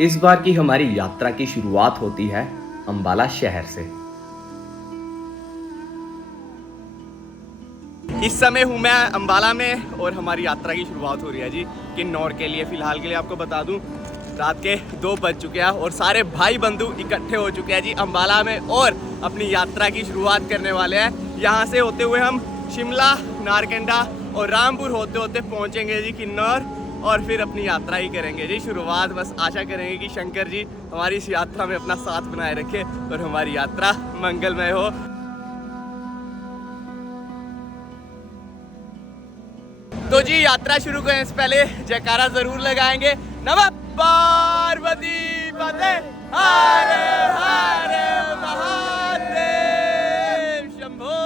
इस बार की हमारी यात्रा की शुरुआत होती है अंबाला शहर से। इस समय हूँ मैं अंबाला में और हमारी यात्रा की शुरुआत हो रही है जी किन्नौर के लिए। फिलहाल के लिए आपको बता दूं रात के 2 बज चुके हैं और सारे भाई बंधु इकट्ठे हो चुके हैं जी अंबाला में और अपनी यात्रा की शुरुआत करने वाले हैं। यहाँ से होते हुए हम शिमला, नारकंडा और रामपुर होते होते पहुँचेंगे जी किन्नौर और फिर अपनी यात्रा ही करेंगे जी शुरुआत। बस आशा करेंगे कि शंकर जी हमारी इस यात्रा में अपना साथ बनाए रखे और हमारी यात्रा मंगलमय हो। तो जी यात्रा शुरू करने से पहले जयकारा जरूर लगाएंगे। नमः पार्वती पते हर हर महादेव शंभो।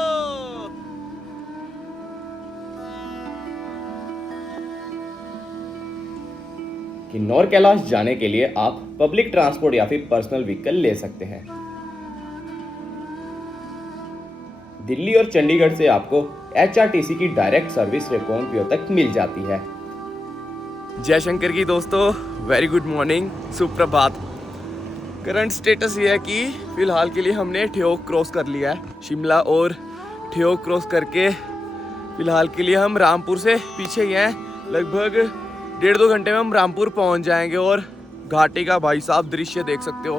किन्नौर कैलाश जाने के लिए आप पब्लिक ट्रांसपोर्ट या फिर पर्सनल व्हीकल ले सकते हैं। दिल्ली और चंडीगढ़ से आपको HRTC की डायरेक्ट सर्विस रिकांगपिओ तक मिल जाती है। जय शंकर की दोस्तों, वेरी गुड मॉर्निंग, सुप्रभात। करंट स्टेटस ये है कि फिलहाल के लिए हमने ठियोग क्रॉस कर लिया है शिमला और ठियोग क्रॉस करके फिलहाल के लिए हम रामपुर से पीछे ही हैं। लगभग 1.5-2 घंटे में हम रामपुर पहुंच जाएंगे और घाटी का भाई साहब दृश्य देख सकते हो।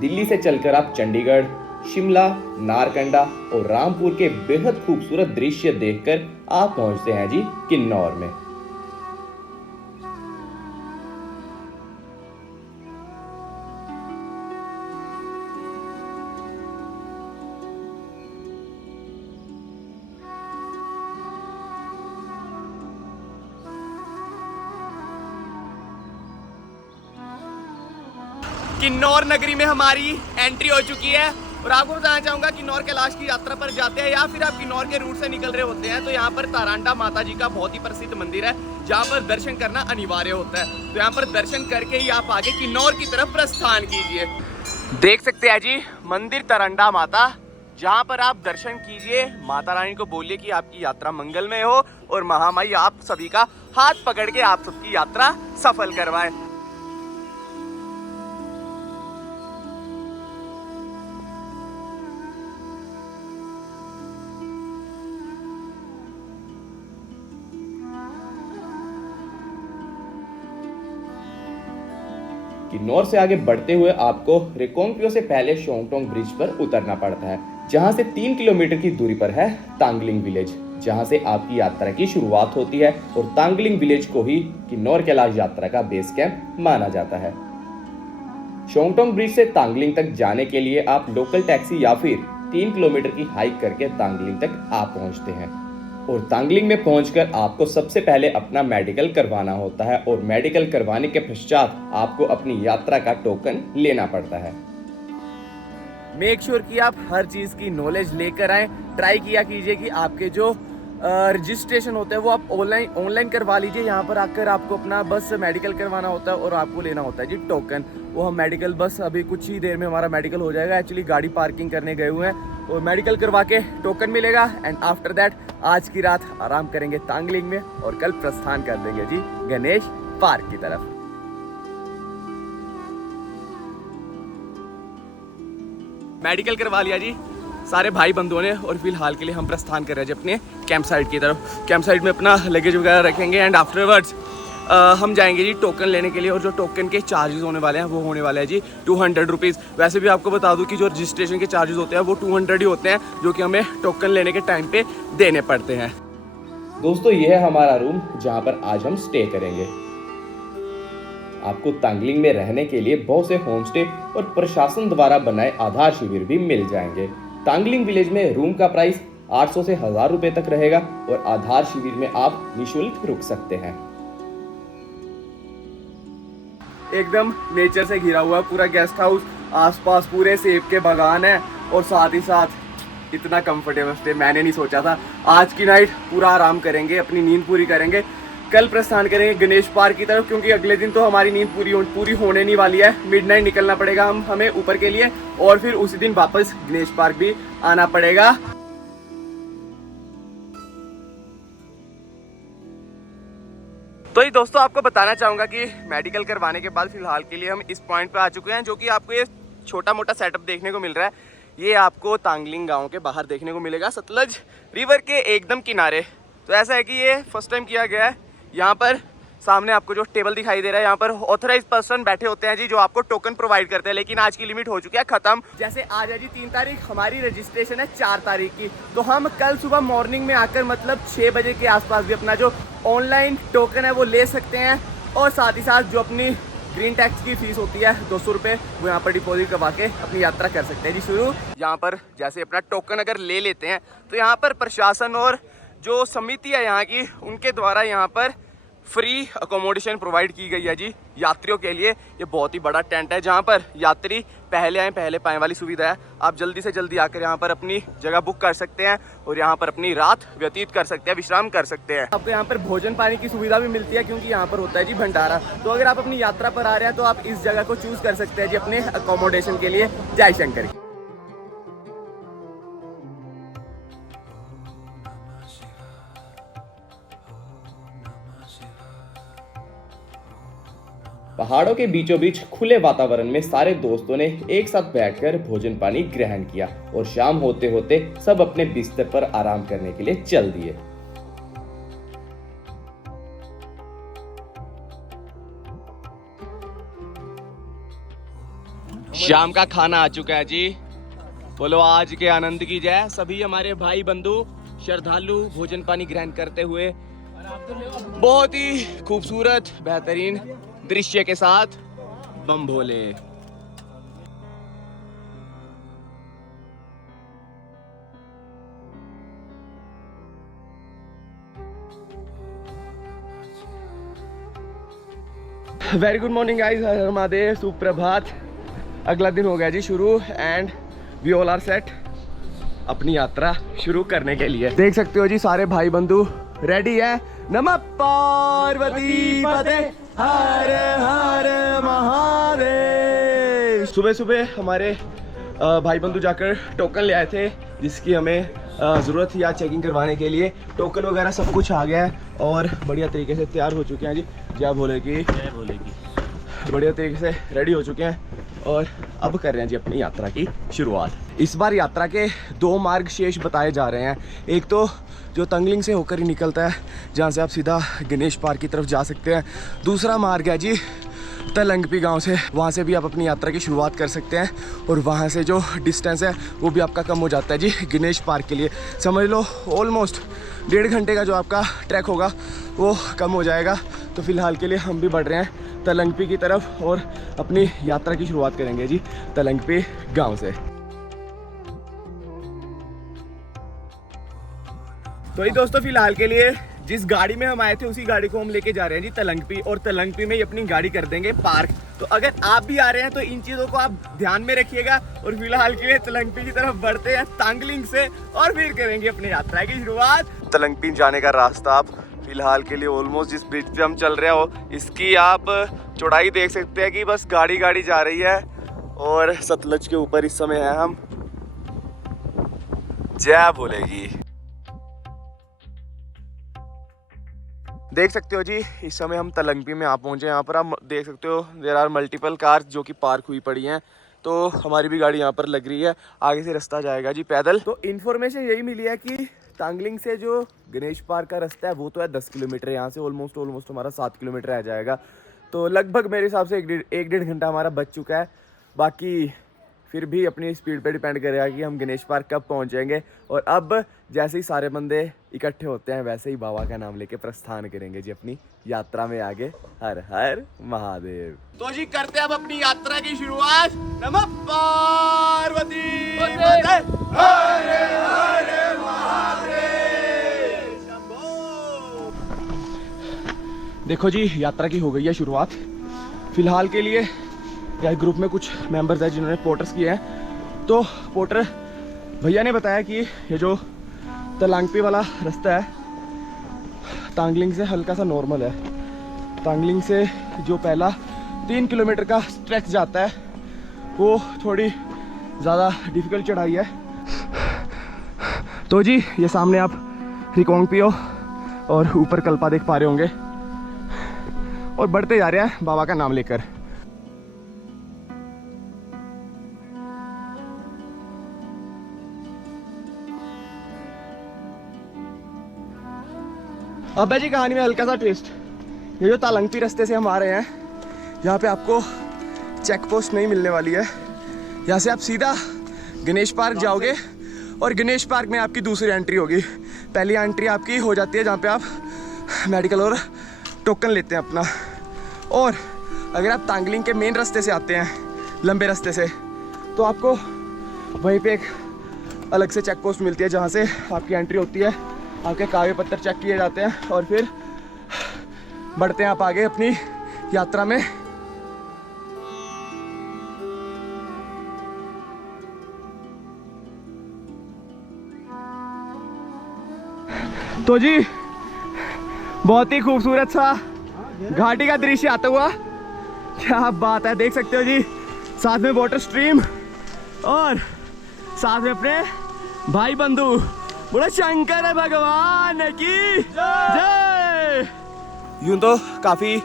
दिल्ली से चलकर आप चंडीगढ़, शिमला, नारकंडा और रामपुर के बेहद खूबसूरत दृश्य देखकर आप पहुंचते हैं जी किन्नौर में। किन्नौर नगरी में हमारी एंट्री हो चुकी है और आपको बताना चाहूँगा किन्नौर कैलाश की यात्रा पर जाते हैं या फिर आप किन्नौर के रूट से निकल रहे होते हैं तो यहाँ पर तारांडा माता जी का बहुत ही प्रसिद्ध मंदिर है जहाँ पर दर्शन करना अनिवार्य होता है। तो यहाँ पर दर्शन करके ही आप आगे किन्नौर की तरफ प्रस्थान कीजिए। देख सकते हैं जी मंदिर तारांडा माता, जहाँ पर आप दर्शन कीजिए। माता रानी को बोलिए कि आपकी यात्रा मंगलमय हो और महामाई आप सभी का हाथ पकड़ के आप सबकी यात्रा सफल करवाए। किन्नौर से आगे बढ़ते हुए आपको रिकांगपिओ से पहले शोंगटोंग ब्रिज पर उतरना पड़ता है, जहां से 3 किलोमीटर की दूरी पर है तांगलिंग विलेज, जहां से आपकी यात्रा की शुरुआत होती है और तांगलिंग विलेज को ही किन्नौर कैलाश यात्रा का बेस कैंप माना जाता है। शोंगटोंग ब्रिज से तांगलिंग तक जाने के लिए आप लोकल टैक्सी या फिर 3 किलोमीटर की हाइक करके तांगलिंग तक आप पहुंचते हैं और तांगलिंग में पहुंचकर आपको सबसे पहले अपना मेडिकल करवाना होता है और मेडिकल करवाने के पश्चात आपको अपनी यात्रा का टोकन लेना पड़ता है। मेक श्योर कि आप हर चीज़ की नॉलेज लेकर आएँ। ट्राई किया कीजिए कि आपके जो रजिस्ट्रेशन होता है वो आप ऑनलाइन करवा लीजिए। यहाँ पर आकर आपको अपना बस मेडिकल करवाना होता है और आपको लेना होता है जी टोकन। वो हम मेडिकल बस अभी कुछ ही देर में हमारा मेडिकल हो जाएगा। एक्चुअली गाड़ी पार्किंग करने गए हुए हैं और मेडिकल करवा के टोकन मिलेगा एंड आफ्टर दैट आज की रात आराम करेंगे तांगलिंग में और कल प्रस्थान कर देंगे जी गणेश पार्क की तरफ। मेडिकल करवा लिया जी सारे भाई बंधुओं ने और फिलहाल के लिए हम प्रस्थान कर रहे हैं जी अपने कैंप साइट की तरफ। कैंप साइट में अपना लगेज वगैरह रखेंगे एंड आफ्टरवर्ड्स हम जाएंगे जी टोकन लेने के लिए और जो टोकन के चार्जेस होने वाले हैं वो होने वाले हैं जी 200 रुपीज़। वैसे भी आपको बता दूं कि जो रजिस्ट्रेशन के चार्जेस होते हैं वो 200 ही होते हैं जो कि हमें टोकन लेने के टाइम पे देने पड़ते हैं। दोस्तों यह है हमारा रूम जहां पर आज हम स्टे करेंगे। आपको तांगलिंग में रहने के लिए बहुत से होम स्टे और प्रशासन द्वारा बनाए आधार शिविर भी मिल जाएंगे। तांगलिंग विलेज में रूम का प्राइस 800 से 1000 रुपए तक रहेगा और आधार शिविर में आप निःशुल्क रुक सकते हैं। एकदम नेचर से घिरा हुआ पूरा गेस्ट हाउस, आसपास पूरे सेब के बागान है और साथ ही साथ इतना कंफर्टेबल स्टे मैंने नहीं सोचा था। आज की नाइट पूरा आराम करेंगे, अपनी नींद पूरी करेंगे, कल प्रस्थान करेंगे गणेश पार्क की तरफ क्योंकि अगले दिन तो हमारी नींद पूरी होने नहीं वाली है। मिडनाइट निकलना पड़ेगा हमें ऊपर के लिए और फिर उसी दिन वापस गणेश पार्क भी आना पड़ेगा। तो ये दोस्तों आपको बताना चाहूँगा कि मेडिकल करवाने के बाद फिलहाल के लिए हम इस पॉइंट पे आ चुके हैं, जो कि आपको ये छोटा मोटा सेटअप देखने को मिल रहा है। ये आपको तांगलिंग गांव के बाहर देखने को मिलेगा, सतलज रिवर के एकदम किनारे। तो ऐसा है कि ये फर्स्ट टाइम किया गया है। यहाँ पर सामने आपको जो टेबल दिखाई दे रहा है, यहाँ पर ऑथराइज पर्सन बैठे होते हैं जी, जो आपको टोकन प्रोवाइड करते हैं। लेकिन आज की लिमिट हो चुकी है ख़त्म। जैसे आज है जी 3 तारीख, हमारी रजिस्ट्रेशन है 4 तारीख की। तो हम कल सुबह मॉर्निंग में आकर मतलब 6 बजे के आसपास भी अपना जो ऑनलाइन टोकन है वो ले सकते हैं। और साथ ही साथ जो अपनी ग्रीन टैक्स की फीस होती है 200 रुपये, वो यहाँ पर डिपॉजिट करवा के अपनी यात्रा कर सकते हैं जी शुरू। यहाँ पर जैसे अपना टोकन अगर ले लेते हैं तो यहाँ पर प्रशासन और जो समिति है यहाँ की, उनके द्वारा यहाँ पर फ्री अकोमोडेशन प्रोवाइड की गई है जी यात्रियों के लिए। ये बहुत ही बड़ा टेंट है जहाँ पर यात्री पहले आए पहले पाएँ वाली सुविधा है। आप जल्दी से जल्दी आकर यहाँ पर अपनी जगह बुक कर सकते हैं और यहाँ पर अपनी रात व्यतीत कर सकते हैं, विश्राम कर सकते हैं। आपको यहाँ पर भोजन पानी की सुविधा भी मिलती है, क्योंकि यहाँ पर होता है जी भंडारा। तो अगर आप अपनी यात्रा पर आ रहे हैं तो आप इस जगह को चूज़ कर सकते हैं जी अपने अकोमोडेशन के लिए। जय शंकर। पहाड़ों के बीचों बीच खुले वातावरण में सारे दोस्तों ने एक साथ बैठकर भोजन पानी ग्रहण किया और शाम होते होते सब अपने बिस्तर पर आराम करने के लिए चल दिए। शाम का खाना आ चुका है जी। बोलो आज के आनंद की जय। सभी हमारे भाई बंधु श्रद्धालु भोजन पानी ग्रहण करते हुए बहुत ही खूबसूरत बेहतरीन दृश्य के साथ Bam Bhole. Very good morning guys, हर हर महादेव, सुप्रभात। अगला दिन हो गया जी शुरू and we all are set अपनी यात्रा शुरू करने के लिए। देख सकते हो जी सारे भाई बंधु रेडी है। नमः पार्वती पते हर हर महादेव। सुबह सुबह हमारे भाई बंधु जाकर टोकन ले आए थे, जिसकी हमें ज़रूरत थी आज चेकिंग करवाने के लिए। टोकन वगैरह सब कुछ आ गया है और बढ़िया तरीके से तैयार हो चुके हैं जी। जय भोले की जय भोले की। बढ़िया तरीके से रेडी हो चुके हैं और अब कर रहे हैं जी अपनी यात्रा की शुरुआत। इस बार यात्रा के 2 मार्ग शेष बताए जा रहे हैं। एक तो जो तंगलिंग से होकर ही निकलता है, जहाँ से आप सीधा गणेश पार्क की तरफ जा सकते हैं। दूसरा मार्ग है जी तलंगपी गांव से, वहाँ से भी आप अपनी यात्रा की शुरुआत कर सकते हैं और वहाँ से जो डिस्टेंस है वो भी आपका कम हो जाता है जी गणेश पार्क के लिए। समझ लो ऑलमोस्ट 1.5 घंटे का जो आपका ट्रैक होगा वो कम हो जाएगा। तो फिलहाल के लिए हम भी बढ़ रहे हैं तलंगपी की तरफ और अपनी यात्रा की शुरुआत करेंगे जी तलंगपी गाँव से। तो ये दोस्तों फिलहाल के लिए जिस गाड़ी में हम आए थे उसी गाड़ी को हम लेके जा रहे हैं जी तलंगपी, और तलंगपी में ही अपनी गाड़ी कर देंगे पार्क। तो अगर आप भी आ रहे हैं तो इन चीज़ों को आप ध्यान में रखिएगा। और फिलहाल के लिए तलंगपी की तरफ बढ़ते हैं तांगलिंग से और फिर करेंगे अपनी यात्रा की शुरुआत। तलंगपी जाने का रास्ता आप फिलहाल के लिए ऑलमोस्ट जिस ब्रिज पे हम चल रहे हो इसकी आप चौड़ाई देख सकते हैं कि बस गाड़ी गाड़ी जा रही है और सतलज के ऊपर इस समय है हम। जय बोलेगी। देख सकते हो जी इस समय हम तलंगपी में आ पहुंचे। यहाँ पर आप देख सकते हो देयर आर मल्टीपल कार्स जो कि पार्क हुई पड़ी हैं। तो हमारी भी गाड़ी यहाँ पर लग रही है, आगे से रास्ता जाएगा जी पैदल। तो इन्फॉर्मेशन यही मिली है कि तांगलिंग से जो गणेश पार्क का रास्ता है वो तो है 10 किलोमीटर, यहाँ से ऑलमोस्ट हमारा 7 किलोमीटर आ जाएगा। तो लगभग मेरे हिसाब से 1-1.5 घंटा हमारा बच चुका है। बाकी फिर भी अपनी स्पीड पे डिपेंड करेगा कि हम गणेश पार्क कब पहुंचेंगे। और अब जैसे ही सारे बंदे इकट्ठे होते हैं वैसे ही बाबा का नाम लेके प्रस्थान करेंगे जी अपनी यात्रा में आगे। हर हर महादेव। तो जी करते हैं अब अपनी यात्रा की शुरुआत। नमः पार्वती पते हर हर महादेव। देखो जी यात्रा की हो गई है शुरुआत। फिलहाल के लिए या ग्रुप में कुछ मेंबर्स हैं जिन्होंने पोर्टर्स किए हैं। तो पोर्टर भैया ने बताया कि ये जो तलंगपी वाला रास्ता है तांगलिंग से हल्का सा नॉर्मल है। तांगलिंग से जो पहला 3 किलोमीटर का स्ट्रेच जाता है वो थोड़ी ज़्यादा डिफ़िकल्ट चढ़ाई है। तो जी ये सामने आप रिकोंगपियो और ऊपर कल्पा देख पा रहे होंगे। और बढ़ते जा रहे हैं बाबा का नाम लेकर। अब्बा जी कहानी में हल्का सा ट्विस्ट, ये जो तालंगपी रास्ते से हम आ रहे हैं, यहाँ पे आपको चेक पोस्ट नहीं मिलने वाली है। यहाँ से आप सीधा गणेश पार्क जाओगे और गणेश पार्क में आपकी दूसरी एंट्री होगी। पहली एंट्री आपकी हो जाती है जहाँ पे आप मेडिकल और टोकन लेते हैं अपना। और अगर आप तांगलिंग के मेन रास्ते से आते हैं, लंबे रास्ते से, तो आपको वहीं पे एक अलग से चेक पोस्ट मिलती है जहाँ से आपकी एंट्री होती है। आपके कागज पत्तर चेक किए जाते हैं और फिर बढ़ते हैं आप आगे अपनी यात्रा में। तो जी बहुत ही खूबसूरत सा घाटी का दृश्य आता हुआ, क्या बात है, देख सकते हो जी। साथ में वाटर स्ट्रीम और साथ में अपने भाई बंधु बोला शंकर भगवान की जय। यूं तो काफ़ी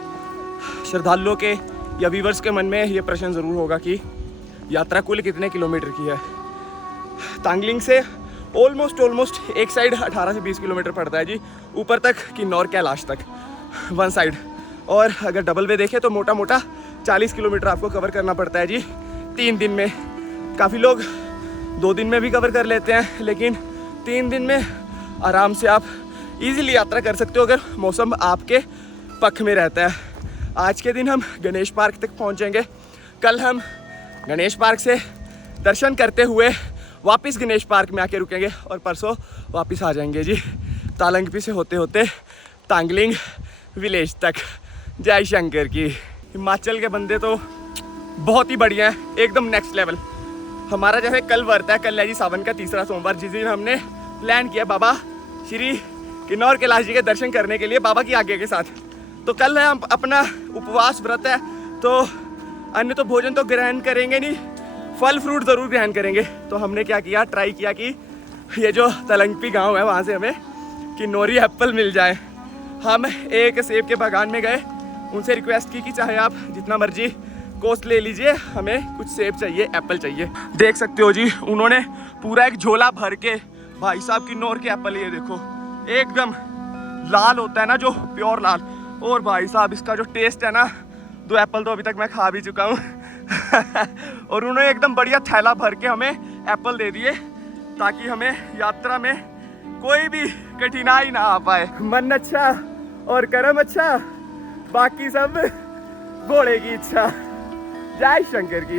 श्रद्धालुओं के या व्यूवर्स के मन में ये प्रश्न ज़रूर होगा कि यात्रा कुल कितने किलोमीटर की है। तांगलिंग से ऑलमोस्ट एक साइड 18 से 20 किलोमीटर पड़ता है जी, ऊपर तक किन्नौर कैलाश तक वन साइड। और अगर डबल वे देखें तो मोटा मोटा 40 किलोमीटर आपको कवर करना पड़ता है जी 3 दिन में। काफ़ी लोग 2 दिन में भी कवर कर लेते हैं, लेकिन 3 दिन में आराम से आप इजीली यात्रा कर सकते हो अगर मौसम आपके पक्ष में रहता है। आज के दिन हम गणेश पार्क तक पहुंचेंगे। कल हम गणेश पार्क से दर्शन करते हुए वापस गणेश पार्क में आके रुकेंगे और परसों वापस आ जाएंगे जी तालंगपी से होते होते तांगलिंग विलेज तक। जय शंकर की। हिमाचल के बंदे तो बहुत ही बढ़िया है, एकदम नेक्स्ट लेवल। हमारा जैसे कल व्रत है, कल है जी सावन का तीसरा सोमवार, जिस दिन हमने प्लान किया बाबा श्री किन्नौर कैलाश जी के दर्शन करने के लिए बाबा की आज्ञा के साथ। तो कल है अपना उपवास व्रत है, तो अन्य तो भोजन तो ग्रहण करेंगे नहीं, फल फ्रूट ज़रूर ग्रहण करेंगे। तो हमने क्या किया, ट्राई किया कि ये जो तालंगपी गांव है वहाँ से हमें किन्नौरी एप्पल मिल जाए। हम एक सेब के बागान में गए, उनसे रिक्वेस्ट की कि चाहे आप जितना मर्जी कॉस्ट ले लीजिए, हमें कुछ सेब चाहिए, एप्पल चाहिए। देख सकते हो जी, उन्होंने पूरा एक झोला भर के, भाई साहब किन्नौर के एप्पल, ये देखो एकदम लाल होता है ना, जो प्योर लाल। और भाई साहब इसका जो टेस्ट है ना, 2 एप्पल तो अभी तक मैं खा भी चुका हूँ। और उन्होंने एकदम बढ़िया थैला भर के हमें एप्पल दे दिए ताकि हमें यात्रा में कोई भी कठिनाई ना आ पाए। मन अच्छा और कर्म अच्छा, बाकी सब घोड़े की इच्छा। जय शंकर की।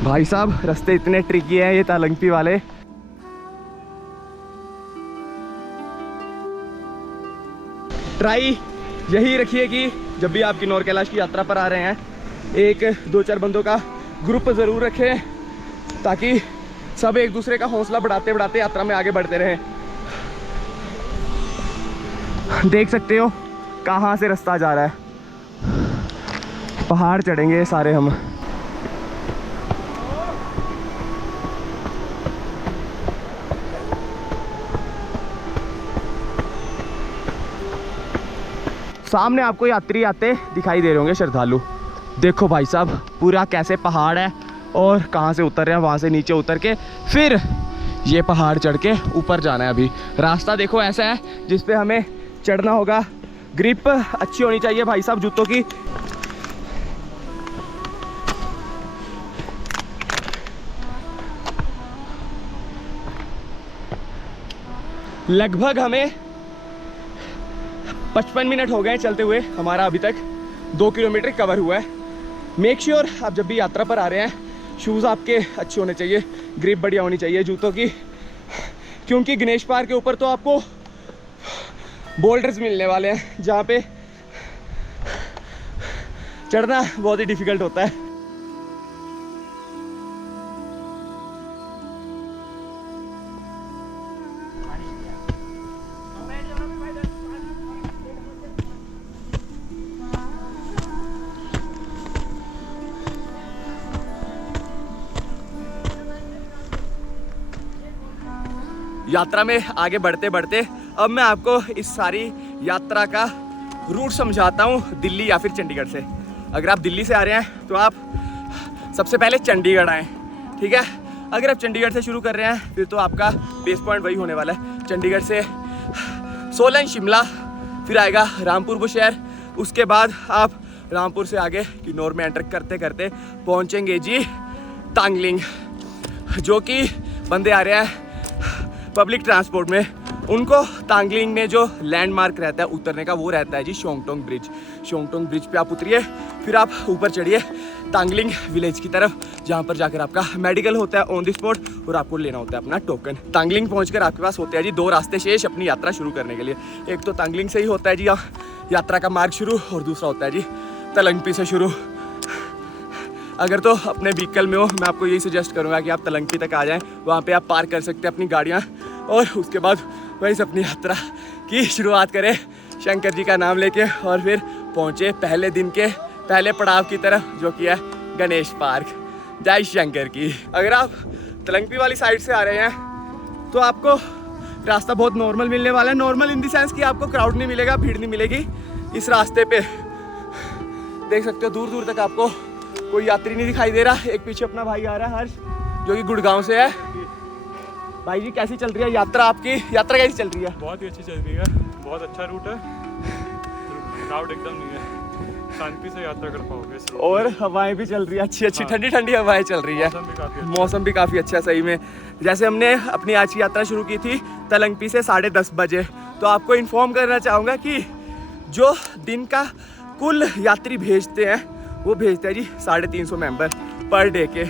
भाई साहब रास्ते इतने ट्रिकी हैं ये तालंगपी वाले। ट्राई यही रखिए कि जब भी आप किन्नौर कैलाश की यात्रा पर आ रहे हैं, 1-2-4 बंदों का ग्रुप ज़रूर रखें ताकि सब एक दूसरे का हौसला बढ़ाते बढ़ाते यात्रा में आगे बढ़ते रहें। देख सकते हो कहाँ से रास्ता जा रहा है, पहाड़ चढ़ेंगे सारे हम। सामने आपको यात्री आते दिखाई दे रहे होंगे, श्रद्धालु। देखो भाई साहब पूरा कैसे पहाड़ है और कहाँ से उतर रहे हैं, वहाँ से नीचे उतर के फिर ये पहाड़ चढ़ के ऊपर जाना है। अभी रास्ता देखो ऐसा है जिस पे हमें चढ़ना होगा। ग्रिप अच्छी होनी चाहिए भाई साहब जूतों की। लगभग हमें 55 मिनट हो गए चलते हुए, हमारा अभी तक 2 किलोमीटर कवर हुआ है। मेक श्योर आप जब भी यात्रा पर आ रहे हैं शूज़ आपके अच्छे होने चाहिए, ग्रिप बढ़िया होनी चाहिए जूतों की, क्योंकि गणेश पार्क के ऊपर तो आपको बोल्डर्स मिलने वाले हैं जहाँ पे चढ़ना बहुत ही डिफिकल्ट होता है। यात्रा में आगे बढ़ते बढ़ते अब मैं आपको इस सारी यात्रा का रूट समझाता हूँ दिल्ली या फिर चंडीगढ़ से। अगर आप दिल्ली से आ रहे हैं तो आप सबसे पहले चंडीगढ़ आएँ, ठीक है। अगर आप चंडीगढ़ से शुरू कर रहे हैं फिर तो आपका बेस पॉइंट वही होने वाला है। चंडीगढ़ से सोलन शिमला, फिर आएगा रामपुर बुशहर, उसके बाद आप रामपुर से आगे किन्नौर में एंटर करते करते पहुंचेंगे जी तांगलिंग। जो कि बंदे आ रहे हैं पब्लिक ट्रांसपोर्ट में, उनको तांगलिंग में जो लैंडमार्क रहता है उतरने का वो रहता है जी शोंगटोंग ब्रिज। शोंगटोंग ब्रिज पे आप उतरिए, फिर आप ऊपर चढ़िए तांगलिंग विलेज की तरफ, जहाँ पर जाकर आपका मेडिकल होता है ऑन द स्पॉट और आपको लेना होता है अपना टोकन। तांगलिंग पहुंचकर आपके पास होते हैं जी 2 रास्ते शेष अपनी यात्रा शुरू करने के लिए। एक तो तांगलिंग से ही होता है जी यात्रा का मार्ग शुरू, और दूसरा होता है जी तलंगपी से शुरू। अगर तो अपने व्हीकल में हो, मैं आपको यही सजेस्ट करूँगा कि आप तलंगपी तक आ जाएँ, वहाँ पर आप पार्क कर सकते हैं अपनी गाड़ियाँ, और उसके बाद वहीं से अपनी यात्रा की शुरुआत करें शंकर जी का नाम लेके, और फिर पहुँचे पहले दिन के पहले पड़ाव की तरफ, जो कि है गणेश पार्क। जय शंकर की। अगर आप तलंगपी वाली साइड से आ रहे हैं तो आपको रास्ता बहुत नॉर्मल मिलने वाला है। नॉर्मल इन द सेंस कि आपको क्राउड नहीं मिलेगा, भीड़ नहीं मिलेगी इस रास्ते पे। देख सकते हो दूर दूर तक आपको कोई यात्री नहीं दिखाई दे रहा। एक पीछे अपना भाई आ रहा है हर्ष, जो कि गुड़गांव से है। भाई जी कैसी चल रही है यात्रा आपकी? यात्रा कैसी चल रही है? बहुत ही अच्छी चल रही है, बहुत अच्छा रूट है, क्राउड एकदम नहीं है, शांति से यात्रा कर पाओगे। और हवाएं भी चल रही है अच्छी अच्छी, ठंडी ठंडी हवाएं चल रही है। मौसम भी काफ़ी अच्छा है सही में। जैसे हमने अपनी आज की यात्रा शुरू की थी तलंगपी से 10:30 बजे, तो आपको इन्फॉर्म करना चाहूँगा कि जो दिन का कुल यात्री भेजते हैं वो भेजते हैं जी 350 मेंबर पर डे के।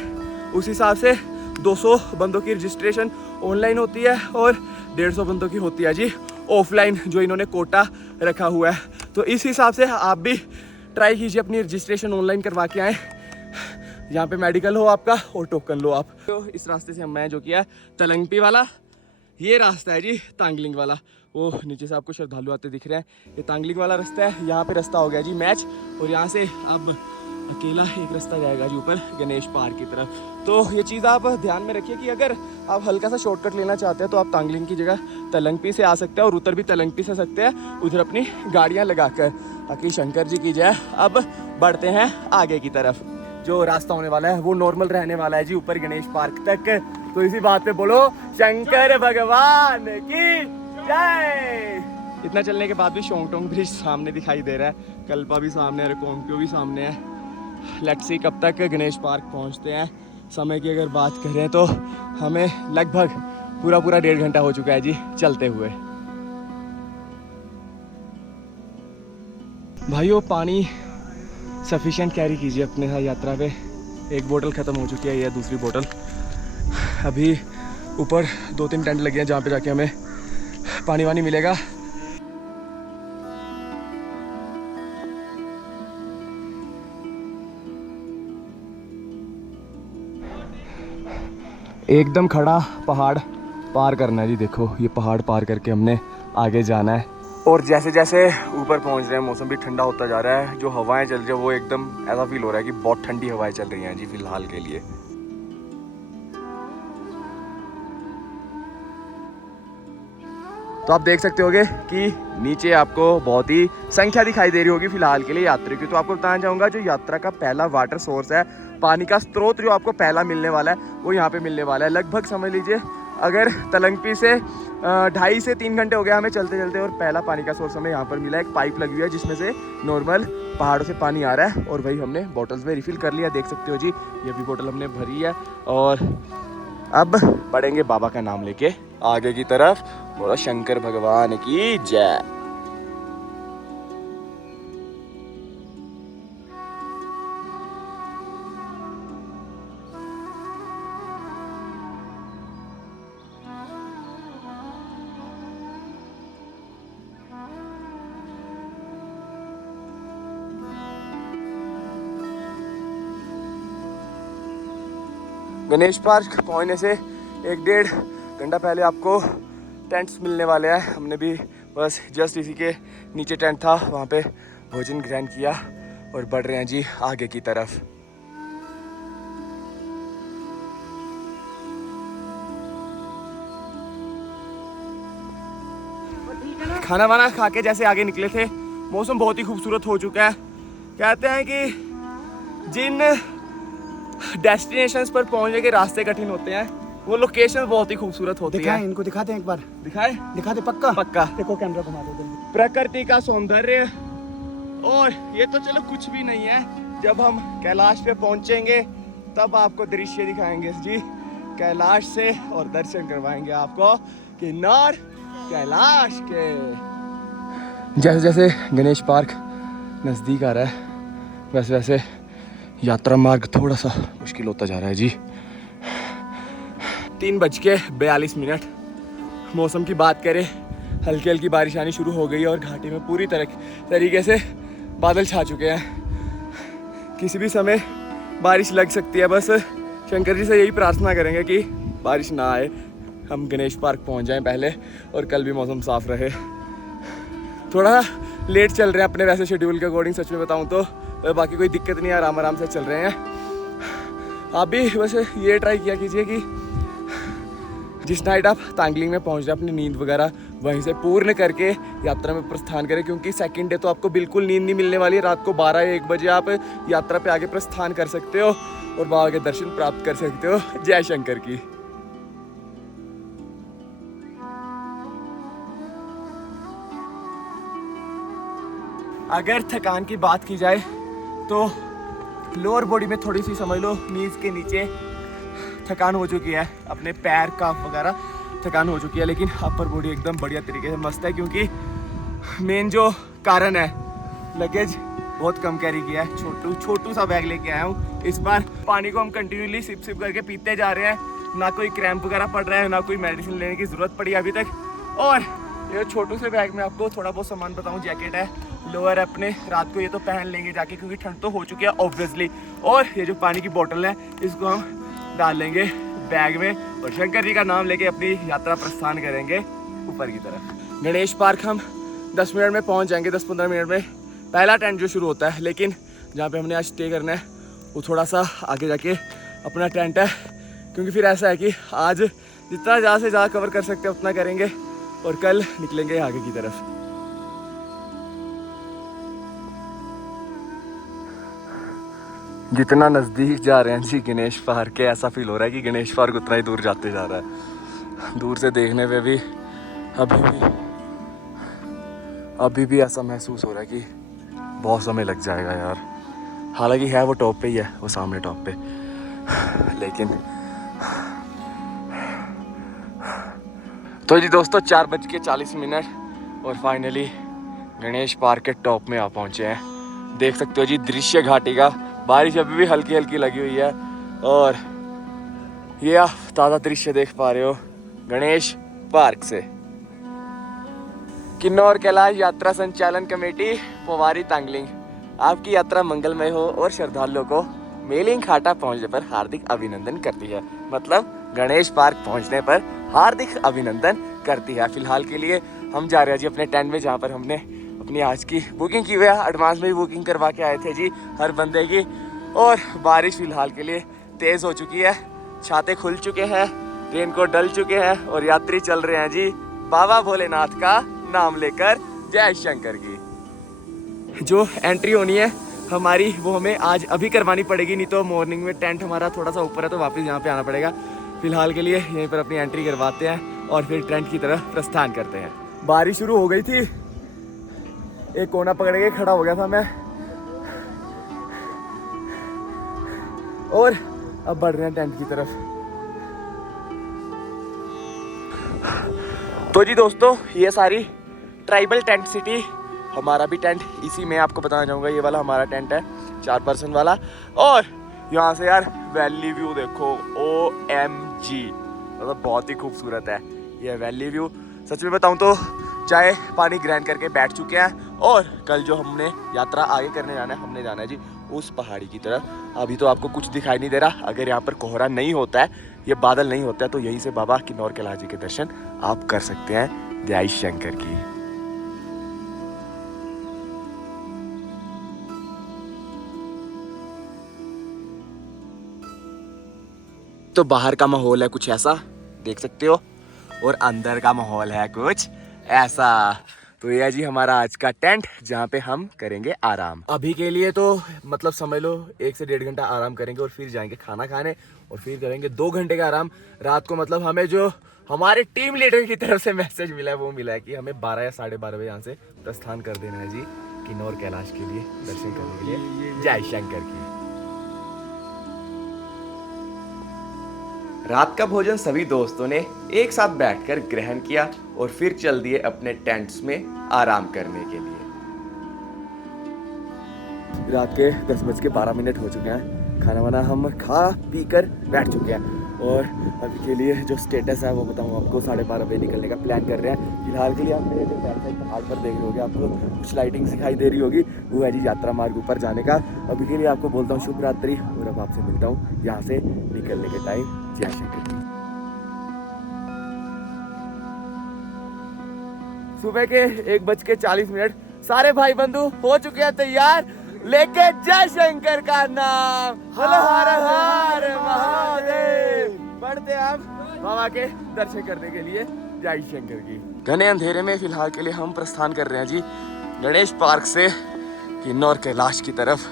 उस हिसाब से 200 बंदों की रजिस्ट्रेशन ऑनलाइन होती है और 150 बंदों की होती है जी ऑफलाइन, जो इन्होंने कोटा रखा हुआ है। तो इस हिसाब से आप भी ट्राई कीजिए अपनी रजिस्ट्रेशन ऑनलाइन करवा के आएँ, यहाँ पे मेडिकल हो आपका और टोकन लो आप। तो इस रास्ते से मैं जो किया तलंगपी वाला, ये रास्ता है जी तांगलिंग वाला। वो नीचे से आपको श्रद्धालु आते दिख रहे हैं, ये तांगलिंग वाला रास्ता है। यहाँ पे रास्ता हो गया जी मैच, और यहाँ से अब अकेला एक रास्ता जाएगा जी ऊपर गणेश पार्क की तरफ। तो ये चीज़ आप ध्यान में रखिए कि अगर आप हल्का सा शॉर्टकट लेना चाहते हैं तो आप तांगलिंग की जगह तलंगपी से आ सकते हैं, और उधर भी तलंगपी से सकते हैं, उधर अपनी गाड़ियाँ लगाकर। बाकी शंकर जी की जय। अब बढ़ते हैं आगे की तरफ। जो रास्ता होने वाला है वो नॉर्मल रहने वाला है जी ऊपर गणेश पार्क तक। तो इसी बात पे बोलो शंकर भगवान की जय। इतना चलने के बाद भी शोंगटोंग ब्रिज सामने दिखाई दे रहा है, कल्पा भी सामने है, रिकोंगपियो भी सामने है। लेट्स सी कब तक गणेश पार्क पहुंचते हैं। समय की अगर बात करें तो हमें लगभग पूरा 1.5 घंटा हो चुका है जी चलते हुए। भाइयों पानी सफिशिएंट कैरी कीजिए अपने साथ यात्रा पे। एक बोतल ख़त्म हो चुकी है, यह दूसरी बोतल। अभी ऊपर 2-3 टेंट लगे हैं जहाँ पे जाके हमें पानी वानी मिलेगा। एकदम खड़ा पहाड़ पार करना है जी। देखो ये पहाड़ पार करके हमने आगे जाना है, और जैसे जैसे ऊपर पहुंच रहे हैं मौसम भी ठंडा होता जा रहा है। जो हवाएं चल रही है वो एकदम ऐसा फील हो रहा है कि बहुत ठंडी हवाएं चल रही हैं जी फिलहाल के लिए। तो आप देख सकते होगे कि नीचे आपको बहुत ही संख्या दिखाई दे रही होगी फिलहाल के लिए यात्री की। तो आपको बताना चाहूँगा जो यात्रा का पहला वाटर सोर्स है, पानी का स्रोत जो आपको पहला मिलने वाला है वो यहाँ पे मिलने वाला है। लगभग समझ लीजिए अगर तलंगपी से 2.5 से 3 घंटे हो गया हमें चलते चलते, और पहला पानी का सोर्स हमें यहाँ पर मिला। एक पाइप लगी हुई है जिसमें से नॉर्मल पहाड़ों से पानी आ रहा है, और वही हमने बॉटल्स में रिफ़िल कर लिया। देख सकते हो जी ये भी बोतल हमने भरी है, और अब बढ़ेंगे बाबा का नाम लेके आगे की तरफ। बोलो शंकर भगवान की जय। गणेश पार्क पहुंचने से 1-1.5 घंटा पहले आपको टेंट्स मिलने वाले हैं। हमने भी बस जस्ट इसी के नीचे टेंट था, वहाँ पे भोजन ग्रहण किया और बढ़ रहे हैं जी आगे की तरफ। खाना वाना खा के जैसे आगे निकले थे, मौसम बहुत ही खूबसूरत हो चुका है। कहते हैं कि जिन डेस्टिनेशंस पर पहुंचने के रास्ते कठिन होते हैं, वो लोकेशन बहुत ही खूबसूरत होती है। इनको दिखाते हैं एक बार, दिखाए? दिखा दे पक्का। पक्का। देखो कैमरा घुमा दो जल्दी। प्रकृति का सौंदर्य, और ये तो चलो कुछ भी नहीं है, जब हम कैलाश पे पहुंचेंगे तब आपको दृश्य दिखाएंगे जी कैलाश से, और दर्शन करवाएंगे आपको किन्नौर कैलाश के। जैसे जैसे गणेश पार्क नज़दीक आ रहा है, वैसे वैसे यात्रा मार्ग थोड़ा सा मुश्किल होता जा रहा है जी। 3:42। मौसम की बात करें, हल्की हल्की बारिश आनी शुरू हो गई है और घाटी में पूरी तरीके से बादल छा चुके हैं। किसी भी समय बारिश लग सकती है। बस शंकर जी से यही प्रार्थना करेंगे कि बारिश ना आए, हम गणेश पार्क पहुंच जाएं पहले, और कल भी मौसम साफ रहे। थोड़ा लेट चल रहे हैं अपने वैसे शेड्यूल के अकॉर्डिंग, सच में बताऊं तो बाकी कोई दिक्कत नहीं है, आराम आराम से चल रहे हैं। आप भी वैसे ये ट्राई किया कीजिए कि जिस नाइट आप तांगलिंग में पहुंच रहे हैं, अपनी नींद वगैरह वहीं से पूर्ण करके यात्रा में प्रस्थान करें, क्योंकि सेकंड डे तो आपको बिल्कुल नींद नहीं मिलने वाली है। रात को 12 या 1 बजे आप यात्रा पे आगे प्रस्थान कर सकते हो और बाबा के दर्शन प्राप्त कर सकते हो। जय शंकर की। अगर थकान की बात की जाए तो लोअर बॉडी में थोड़ी सी समझ लो नीज के नीचे थकान हो चुकी है, अपने पैर का वगैरह थकान हो चुकी है, लेकिन अपर बॉडी एकदम बढ़िया तरीके से मस्त है, क्योंकि मेन जो कारण है लगेज बहुत कम कैरी किया है। छोटू सा बैग लेके आया हूँ इस बार। पानी को हम कंटिन्यूली सिप सिप करके पीते जा रहे हैं, ना कोई क्रैम्प वगैरह पड़ रहा है, ना कोई मेडिसिन लेने की ज़रूरत पड़ी अभी तक। और ये छोटू से बैग में आपको थोड़ा बहुत सामान बताऊँ, जैकेट है, लोअर अपने रात को ये तो पहन लेंगे जाके, क्योंकि ठंड तो हो चुकी है ऑब्वियसली। और ये जो पानी की बोतल है इसको हम डाल लेंगे बैग में, और शंकर जी का नाम लेके अपनी यात्रा प्रस्थान करेंगे ऊपर की तरफ। गणेश पार्क हम 10 मिनट में पहुंच जाएंगे, 10-15 मिनट में पहला टेंट जो शुरू होता है, लेकिन जहाँ पे हमने आज स्टे करना है वो थोड़ा सा आगे जाके अपना टेंट है, क्योंकि फिर ऐसा है कि आज जितना ज़्यादा से ज़्यादा कवर कर सकते हैं उतना करेंगे, और कल निकलेंगे आगे की तरफ। जितना नज़दीक जा रहे हैं जी गणेश पार्क के, ऐसा फील हो रहा है कि गणेश पार्क उतना ही दूर जाते जा रहा है। दूर से देखने पे भी अभी भी ऐसा महसूस हो रहा है कि बहुत समय लग जाएगा यार। हालांकि है वो टॉप पे ही है, वो सामने टॉप पे, लेकिन तो जी दोस्तों 4:40 और फाइनली गणेश पार्क के टॉप में आ पहुँचे हैं। देख सकते हो जी दृश्य घाटी का। बारिश अभी भी हल्की हल्की लगी हुई है, और ये आप ताज़ा दृश्य देख पा रहे हो गणेश पार्क से। किन्नौर कैलाश यात्रा संचालन कमेटी पोवारी तांगलिंग आपकी यात्रा मंगलमय हो और श्रद्धालुओं को मेलिंग घाटा पहुंचने पर हार्दिक अभिनंदन करती है। मतलब गणेश पार्क पहुंचने पर हार्दिक अभिनंदन करती है। फिलहाल के लिए हम जा रहे हैं जी अपने टेंट में, जहाँ पर हमने अपनी आज की बुकिंग की हुई है, एडवांस में भी बुकिंग करवा के आए थे जी हर बंदे की। और बारिश फिलहाल के लिए तेज़ हो चुकी है, छाते खुल चुके हैं, रेनकोट डल चुके हैं, और यात्री चल रहे हैं जी बाबा भोलेनाथ का नाम लेकर। जय शंकर की। जो एंट्री होनी है हमारी वो हमें आज अभी करवानी पड़ेगी, नहीं तो मॉर्निंग में टेंट हमारा थोड़ा सा ऊपर है तो वापस यहाँ पे आना पड़ेगा। फिलहाल के लिए यहीं पर अपनी एंट्री करवाते हैं और फिर टेंट की तरफ प्रस्थान करते हैं। बारिश शुरू हो गई थी, एक कोना पकड़ के खड़ा हो गया था मैं, और अब बढ़ रहे हैं टेंट की तरफ। तो जी दोस्तों ये सारी ट्राइबल टेंट सिटी, हमारा भी टेंट इसी में आपको बताना चाहूँगा। ये वाला हमारा टेंट है 4 पर्सन वाला, और यहाँ से यार वैली व्यू देखो, OMG, मतलब बहुत ही खूबसूरत है ये वैली व्यू। सच में बताऊँ तो चाय पानी ग्रैंड करके बैठ चुके हैं, और कल जो हमने यात्रा आगे करने जाना है, हमने जाना है जी उस पहाड़ी की तरफ। अभी तो आपको कुछ दिखाई नहीं दे रहा, अगर यहाँ पर कोहरा नहीं होता है, ये बादल नहीं होता है, तो यहीं से बाबा किन्नौर कैलाश जी के दर्शन आप कर सकते हैं। जय शंकर की। तो बाहर का माहौल है कुछ ऐसा, देख सकते हो, और अंदर का माहौल है कुछ ऐसा। तो ये है जी हमारा आज का टेंट जहाँ पे हम करेंगे आराम। अभी के लिए तो मतलब समझ लो 1 से 1.5 घंटा आराम करेंगे और फिर जाएंगे खाना खाने और फिर करेंगे 2 घंटे का आराम रात को। मतलब हमें जो हमारे टीम लीडर की तरफ से मैसेज मिला है वो मिला है कि हमें 12 या 12:30 बजे यहाँ से प्रस्थान कर देना है जी किन्नौर कैलाश के लिए दर्शन करने के लिए। जय शंकर की। रात का भोजन सभी दोस्तों ने एक साथ बैठकर ग्रहण किया और फिर चल दिए अपने टेंट्स में आराम करने के लिए। रात के 10:12 हो चुके हैं। खाना वाना हम खा पी कर बैठ चुके हैं और अभी के लिए जो स्टेटस है वो बताऊँ आपको 12:30 बजे निकलने का प्लान कर रहे हैं। फिलहाल के लिए आप मेरे जो बैक साइड पहाड़ पर देख रहे होगे आपको कुछ लाइटिंग दिखाई दे रही होगी, वो है जी यात्रा मार्ग ऊपर जाने का। अभी के लिए आपको बोलता हूँ शुभ रात्रि और अब आपसे मिलता हूँ यहाँ से निकलने के टाइम। जय शंकर। सुबह के 1:40 सारे भाई बंधु हो चुके हैं तैयार लेके जय शंकर का नाम। हर हर हर महादेव। बढ़ते हम बाबा के दर्शन करने के लिए जय शंकर की। घने अंधेरे में फिलहाल के लिए हम प्रस्थान कर रहे हैं जी गणेश पार्क से किन्नौर कैलाश की तरफ।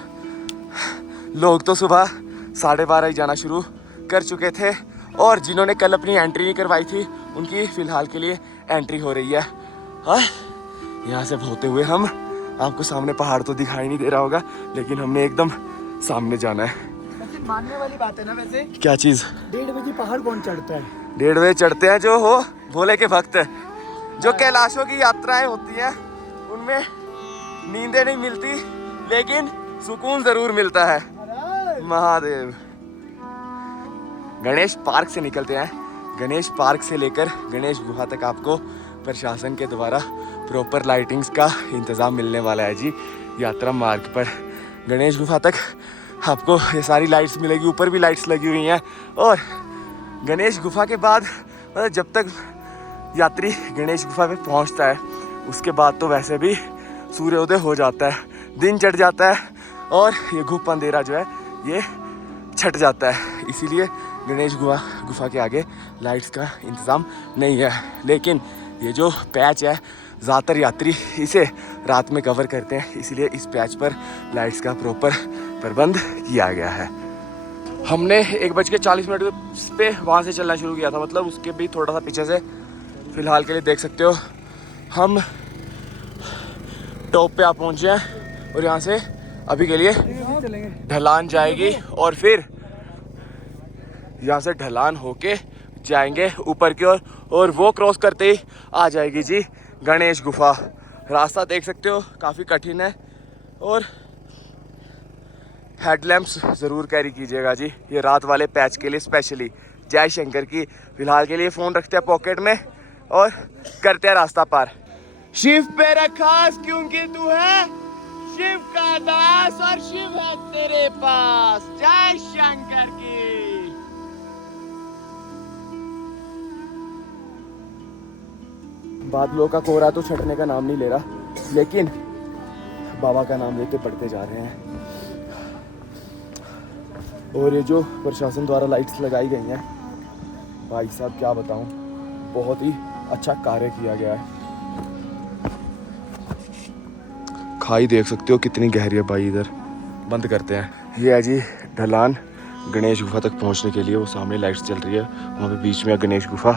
लोग तो सुबह 12:30 ही जाना शुरू कर चुके थे और जिन्होंने कल अपनी एंट्री नहीं करवाई थी उनकी फिलहाल के लिए एंट्री हो रही है। हाँ, यहाँ से होते हुए हम आपको सामने पहाड़ तो दिखाई नहीं दे रहा होगा लेकिन हमने एकदम सामने जाना है। वैसे मानने वाली बात है ना। वैसे क्या चीज? 1:30 बजे पहाड़ कौन चढ़ता है? 1:30 बजे चढ़ते हैं जो हो भोले के भक्त। जो कैलाशों की यात्राएं होती हैं उनमें नींदें नहीं मिलती लेकिन सुकून जरूर मिलता है। महादेव। गणेश पार्क से निकलते हैं। गणेश पार्क से लेकर गणेश गुफा तक आपको प्रशासन के द्वारा प्रॉपर लाइटिंग्स का इंतज़ाम मिलने वाला है जी यात्रा मार्ग पर। गणेश गुफा तक आपको ये सारी लाइट्स मिलेगी, ऊपर भी लाइट्स लगी हुई हैं। और गणेश गुफा के बाद मतलब जब तक यात्री गणेश गुफा पे पहुंचता है उसके बाद तो वैसे भी सूर्योदय हो जाता है, दिन चढ़ जाता है और ये घुप अंधेरा जो है ये छट जाता है। इसीलिए गणेश गुफा के आगे लाइट्स का इंतज़ाम नहीं है। लेकिन ये जो पैच है ज़्यादातर यात्री इसे रात में कवर करते हैं, इसलिए इस पैच पर लाइट्स का प्रॉपर प्रबंध किया गया है। हमने 1:40 पे वहाँ से चलना शुरू किया था, मतलब उसके भी थोड़ा सा पीछे से। फिलहाल के लिए देख सकते हो हम टॉप पे आप पहुँचे हैं और यहाँ से अभी के लिए ढलान जाएगी और फिर यहाँ से ढलान होके जाएंगे ऊपर की ओर और वो क्रॉस करते ही आ जाएगी जी गणेश गुफा। रास्ता देख सकते हो काफ़ी कठिन है और हेडलैम्प्स ज़रूर कैरी कीजिएगा जी, ये रात वाले पैच के लिए स्पेशली। जय शंकर की। फिलहाल के लिए फ़ोन रखते हैं पॉकेट में और करते हैं रास्ता पार। शिव पे रखास क्योंकि तू है शिव का दास और शिव है तेरे पास। जय शंकर की। बादलों का कोहरा तो छटने का नाम नहीं ले रहा लेकिन बाबा का नाम लेते बढ़ते जा रहे हैं। और ये जो प्रशासन द्वारा लाइट्स लगाई गई हैं भाई साहब क्या बताऊं, बहुत ही अच्छा कार्य किया गया है। खाई देख सकते हो कितनी गहरी है भाई। इधर बंद करते हैं। ये है जी ढलान गणेश गुफा तक पहुंचने के लिए। वो सामने लाइट्स चल रही है, वहाँ पे बीच में है गणेश गुफा।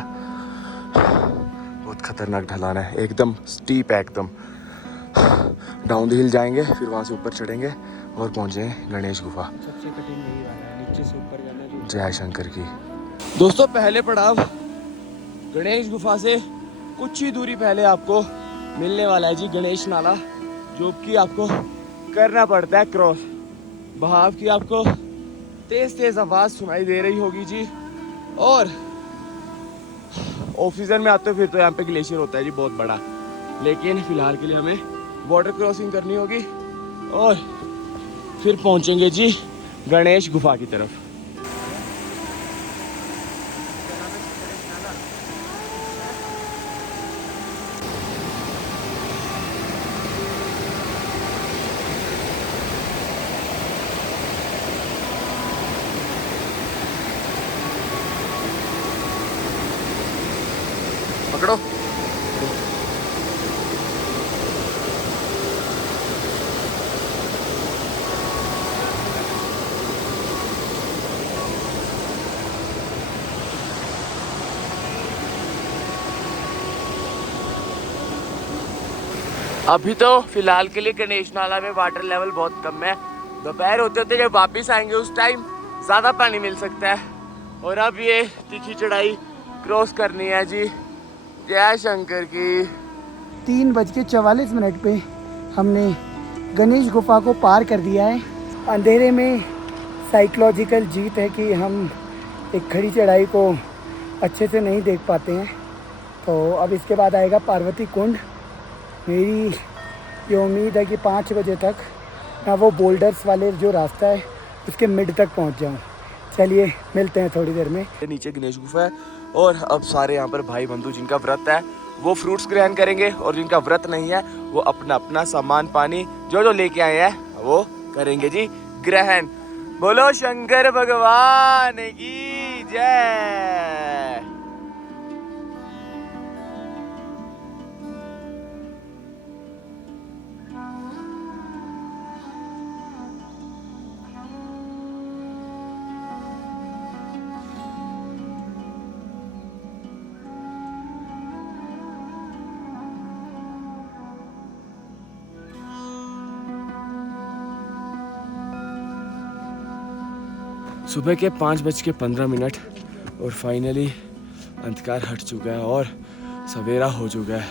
बहुत खतरनाक ढलान है, एकदम स्टीप है, एकदम डाउन द हिल जाएंगे फिर वहाँ से ऊपर चढ़ेंगे और पहुँचेंगे गणेश गुफा। सबसे कठिन यही वाला है, नीचे से ऊपर जाना। जय शंकर की। दोस्तों पहले पड़ाव गणेश गुफा से कुछ ही दूरी पहले आपको मिलने वाला है जी गणेश नाला, जो कि आपको करना पड़ता है क्रॉस। बहाव की आपको तेज तेज आवाज सुनाई दे रही होगी जी। और ऑफ सीजन में आते हो फिर तो यहाँ पे ग्लेशियर होता है जी बहुत बड़ा, लेकिन फिलहाल के लिए हमें बॉर्डर क्रॉसिंग करनी होगी और फिर पहुंचेंगे जी गणेश गुफा की तरफ। पकड़ो। अभी तो फिलहाल के लिए गणेश नाला में वाटर लेवल बहुत कम है। दोपहर होते होते जब वापस आएंगे उस टाइम ज़्यादा पानी मिल सकता है। और अब ये तीखी चढ़ाई क्रॉस करनी है जी। जय शंकर की। 3:44 पे हमने गणेश गुफा को पार कर दिया है। अंधेरे में साइकोलॉजिकल जीत है कि हम एक खड़ी चढ़ाई को अच्छे से नहीं देख पाते हैं। तो अब इसके बाद आएगा पार्वती कुंड। मेरी ये उम्मीद है कि 5 बजे तक मैं वो बोल्डर्स वाले जो रास्ता है उसके मिड तक पहुंच जाऊं। चलिए मिलते हैं थोड़ी देर में। नीचे गणेश गुफा है और अब सारे यहाँ पर भाई बंधु जिनका व्रत है वो फ्रूट्स ग्रहण करेंगे और जिनका व्रत नहीं है वो अपना अपना सामान पानी जो जो लेके आए हैं वो करेंगे जी ग्रहण। बोलो शंकर भगवान की जय। सुबह के 5:15 और फाइनली अंधकार हट चुका है और सवेरा हो चुका है।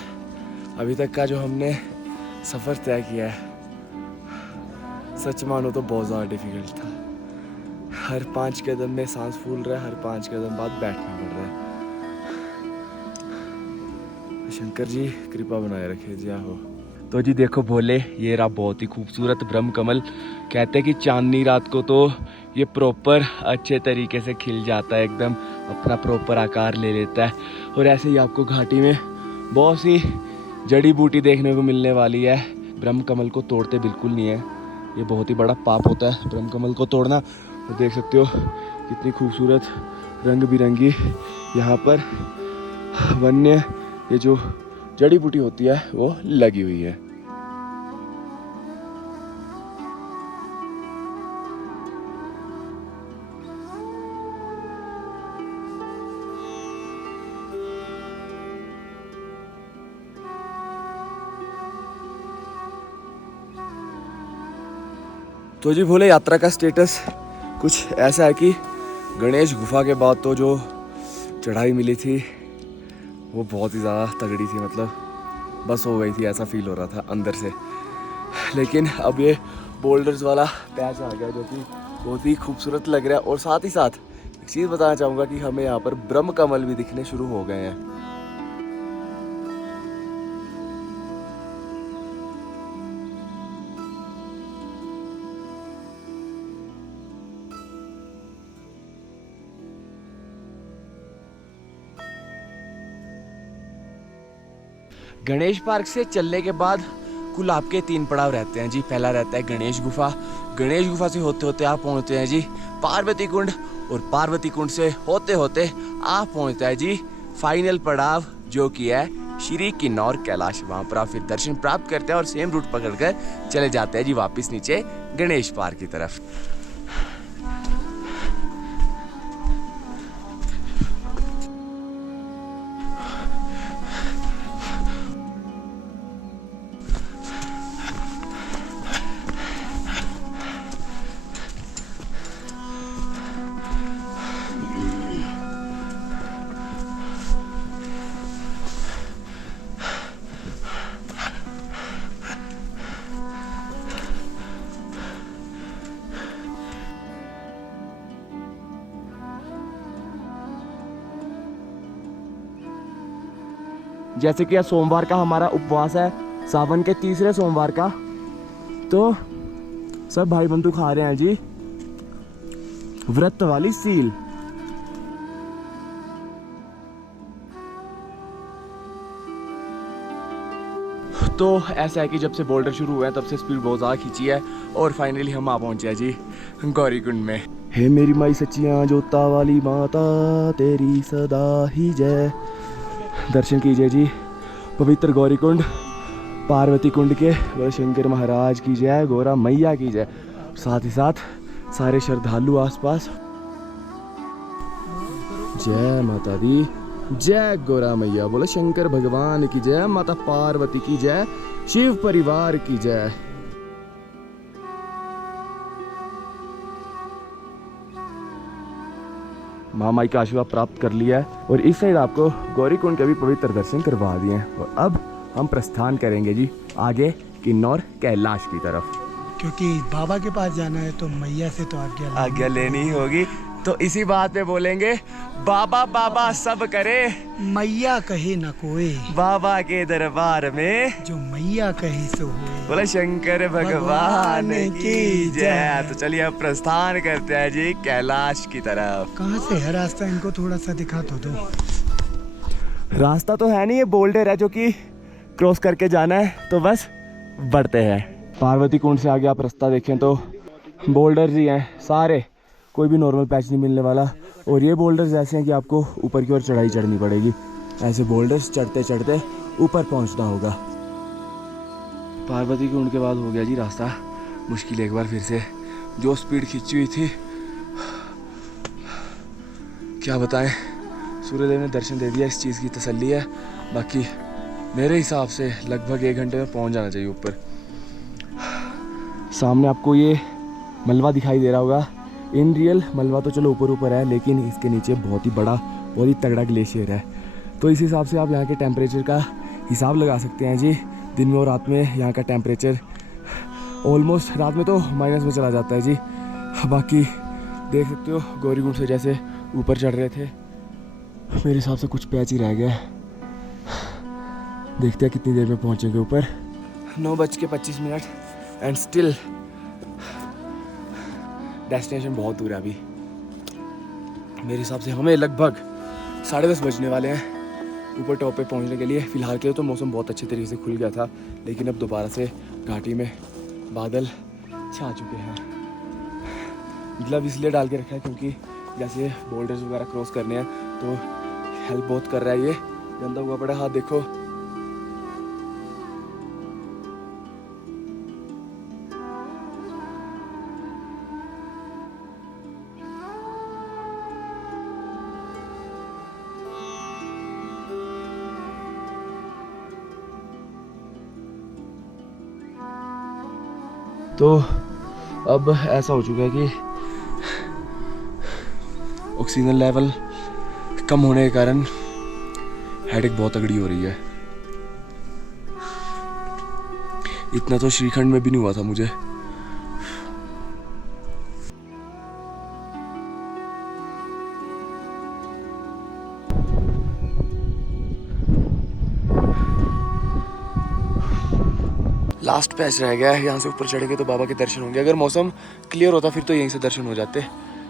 अभी तक का जो हमने सफ़र तय किया है सच मानो तो बहुत ज़्यादा डिफ़िकल्ट था। हर 5 कदम में सांस फूल रहा है, हर 5 कदम बाद बैठना पड़ रहा है। शंकर जी कृपा बनाए रखे जी। हो तो जी देखो भोले, ये रहा बहुत ही खूबसूरत ब्रह्म कमल। कहते हैं कि चांदनी रात को तो ये प्रॉपर अच्छे तरीके से खिल जाता है, एकदम अपना प्रॉपर आकार ले लेता है। और ऐसे ही आपको घाटी में बहुत सी जड़ी बूटी देखने को मिलने वाली है। ब्रह्म कमल को तोड़ते बिल्कुल नहीं है, ये बहुत ही बड़ा पाप होता है ब्रह्म कमल को तोड़ना। और देख सकते हो कितनी खूबसूरत रंग बिरंगी यहाँ पर वन्य ये जो जड़ी बूटी होती है वो लगी हुई है। तो जी भोले, यात्रा का स्टेटस कुछ ऐसा है कि गणेश गुफा के बाद तो जो चढ़ाई मिली थी वो बहुत ही ज़्यादा तगड़ी थी, मतलब बस हो गई थी ऐसा फील हो रहा था अंदर से। लेकिन अब ये बोल्डर्स वाला पैच आ गया जो कि बहुत ही खूबसूरत लग रहा है। और साथ ही साथ एक चीज़ बताना चाहूँगा कि हमें यहाँ पर ब्रह्म कमल भी दिखने शुरू हो गए हैं। गणेश पार्क से चलने के बाद कुल आपके 3 पड़ाव रहते हैं जी। पहला रहता है गणेश गुफा। गणेश गुफा से होते होते आप पहुंचते हैं जी पार्वती कुंड, और पार्वती कुंड से होते होते आप पहुंचता है जी फाइनल पड़ाव जो कि है श्री किन्नौर कैलाश। वहां पर आप फिर दर्शन प्राप्त करते हैं और सेम रूट पकड़कर चले जाते हैं जी वापस नीचे गणेश पार्क की तरफ। जैसे कि आज सोमवार का हमारा उपवास है, सावन के 3रे सोमवार का, तो सब भाई बंधु खा रहे हैं जी व्रत वाली सील। तो ऐसा है कि जब से बोल्डर शुरू हुए हैं तब से स्पीड बहुत ज़्यादा खींची है और फाइनली हम आ पहुंचे हैं जी गौरीकुंड में। हे मेरी माई सच्चियाँ जोता वाली माता तेरी सदा ही जय। दर्शन कीजिए जी पवित्र गौरीकुंड पार्वती कुंड के। बोले शंकर महाराज की जय, गौरा मैया की जय। साथ ही साथ सारे श्रद्धालु आसपास जय माता दी, जय गौरा मैया। बोले शंकर भगवान की जय, माता पार्वती की जय, शिव परिवार की जय। महामाई का आशीर्वाद प्राप्त कर लिया है और इस साइड आपको गौरीकुंड के भी पवित्र दर्शन करवा दिए हैं और अब हम प्रस्थान करेंगे जी आगे किन्नौर कैलाश की तरफ, क्योंकि बाबा के पास जाना है तो मैया से तो आज्ञा लेनी ही होगी। तो इसी बात पे बोलेंगे बाबा बाबा सब करे, मैया कहे न कोई, बाबा के दरबार में जो मैया कहे सो होए। बोले शंकर भगवान की जय। तो चलिए अब प्रस्थान करते हैं जी कैलाश की तरफ। कहाँ से है रास्ता, इनको थोड़ा सा दिखा तो दो। रास्ता तो है नहीं, ये बोल्डर है जो कि क्रॉस करके जाना है, तो बस बढ़ते हैं। पार्वती कुंड से आगे आप रास्ता देखें तो बोल्डर ही हैं सारे, कोई भी नॉर्मल पैच नहीं मिलने वाला। और ये बोल्डर्स ऐसे हैं कि आपको ऊपर की ओर चढ़ाई चढ़नी पड़ेगी, ऐसे बोल्डर्स चढ़ते चढ़ते ऊपर पहुंचना होगा। पार्वती कुंड के बाद हो गया जी रास्ता मुश्किल एक बार फिर से, जो स्पीड खींची हुई थी क्या बताएं। सूर्यदेव ने दर्शन दे दिया, इस चीज़ की तसल्ली है। बाकी मेरे हिसाब से लगभग 1 घंटे में पहुंच जाना चाहिए ऊपर। सामने आपको ये मलबा दिखाई दे रहा होगा, इन रियल मलबा तो चलो ऊपर ऊपर है, लेकिन इसके नीचे बहुत ही बड़ा बहुत ही तगड़ा ग्लेशियर है। तो इस हिसाब से आप यहाँ के टेम्परेचर का हिसाब लगा सकते हैं जी। दिन में और रात में यहाँ का टेम्परेचर ऑलमोस्ट, रात में तो माइनस में चला जाता है जी। बाकी देख सकते हो गौरीकुंड से जैसे ऊपर चढ़ रहे थे, मेरे हिसाब से कुछ पैच ही रह गया। देखते हैं कितनी देर में पहुँचेंगे ऊपर। 9:25 एंड स्टिल डेस्टिनेशन बहुत दूर है अभी। मेरे हिसाब से हमें लगभग 10:30 बजने वाले हैं ऊपर टॉप पे पहुंचने के लिए। फिलहाल के लिए तो मौसम बहुत अच्छे तरीके से खुल गया था, लेकिन अब दोबारा से घाटी में बादल छा चुके हैं। ग्लव इसलिए डाल के रखा है क्योंकि जैसे बोल्डर्स वगैरह क्रॉस करने हैं तो हेल्प बहुत कर रहा है। ये गंदा हुआ पड़ा हाथ देखो। तो अब ऐसा हो चुका है कि ऑक्सीजन लेवल कम होने के कारण हेडेक बहुत तगड़ी हो रही है। इतना तो श्रीखंड में भी नहीं हुआ था मुझे। लास्ट पैच रह गया है, यहाँ से ऊपर चढ़ेंगे तो बाबा के दर्शन होंगे। अगर मौसम क्लियर होता फिर तो यहीं से दर्शन हो जाते,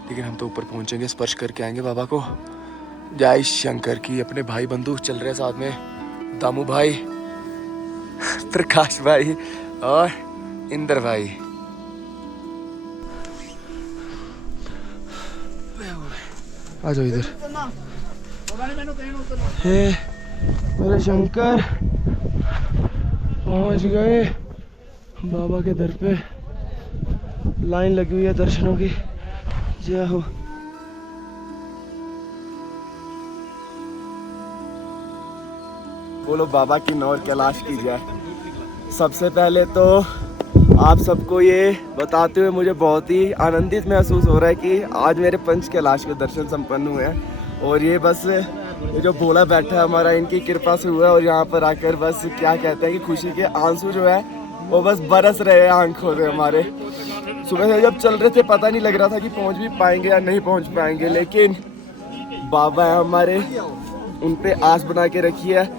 लेकिन हम तो ऊपर पहुँचेंगे, स्पर्श करके आएंगे बाबा को। जय शंकर की। अपने भाई बंधु चल रहे साथ में, दामू भाई, प्रकाश भाई और इंदर भाई। आ जाओ इधर। हे मेरे शंकर, पहुंच गए बाबा के दर पे। लाइन लगी हुई है दर्शनों की। जय हो। बोलो बाबा की नौर कैलाश की जय। सबसे पहले तो आप सबको ये बताते हुए मुझे बहुत ही आनंदित महसूस हो रहा है कि आज मेरे पंच कैलाश के दर्शन संपन्न हुए हैं। और ये बस ये जो भोला बैठा है हमारा, इनकी कृपा से हुआ है। और यहाँ पर आकर बस क्या कहते हैं कि खुशी के आंसू जो है वो बस बरस रहे हैं आंखों से हमारे। सुबह से जब चल रहे थे पता नहीं लग रहा था कि पहुँच भी पाएंगे या नहीं पहुँच पाएंगे, लेकिन बाबा है हमारे, उन पे आस बना के रखी है।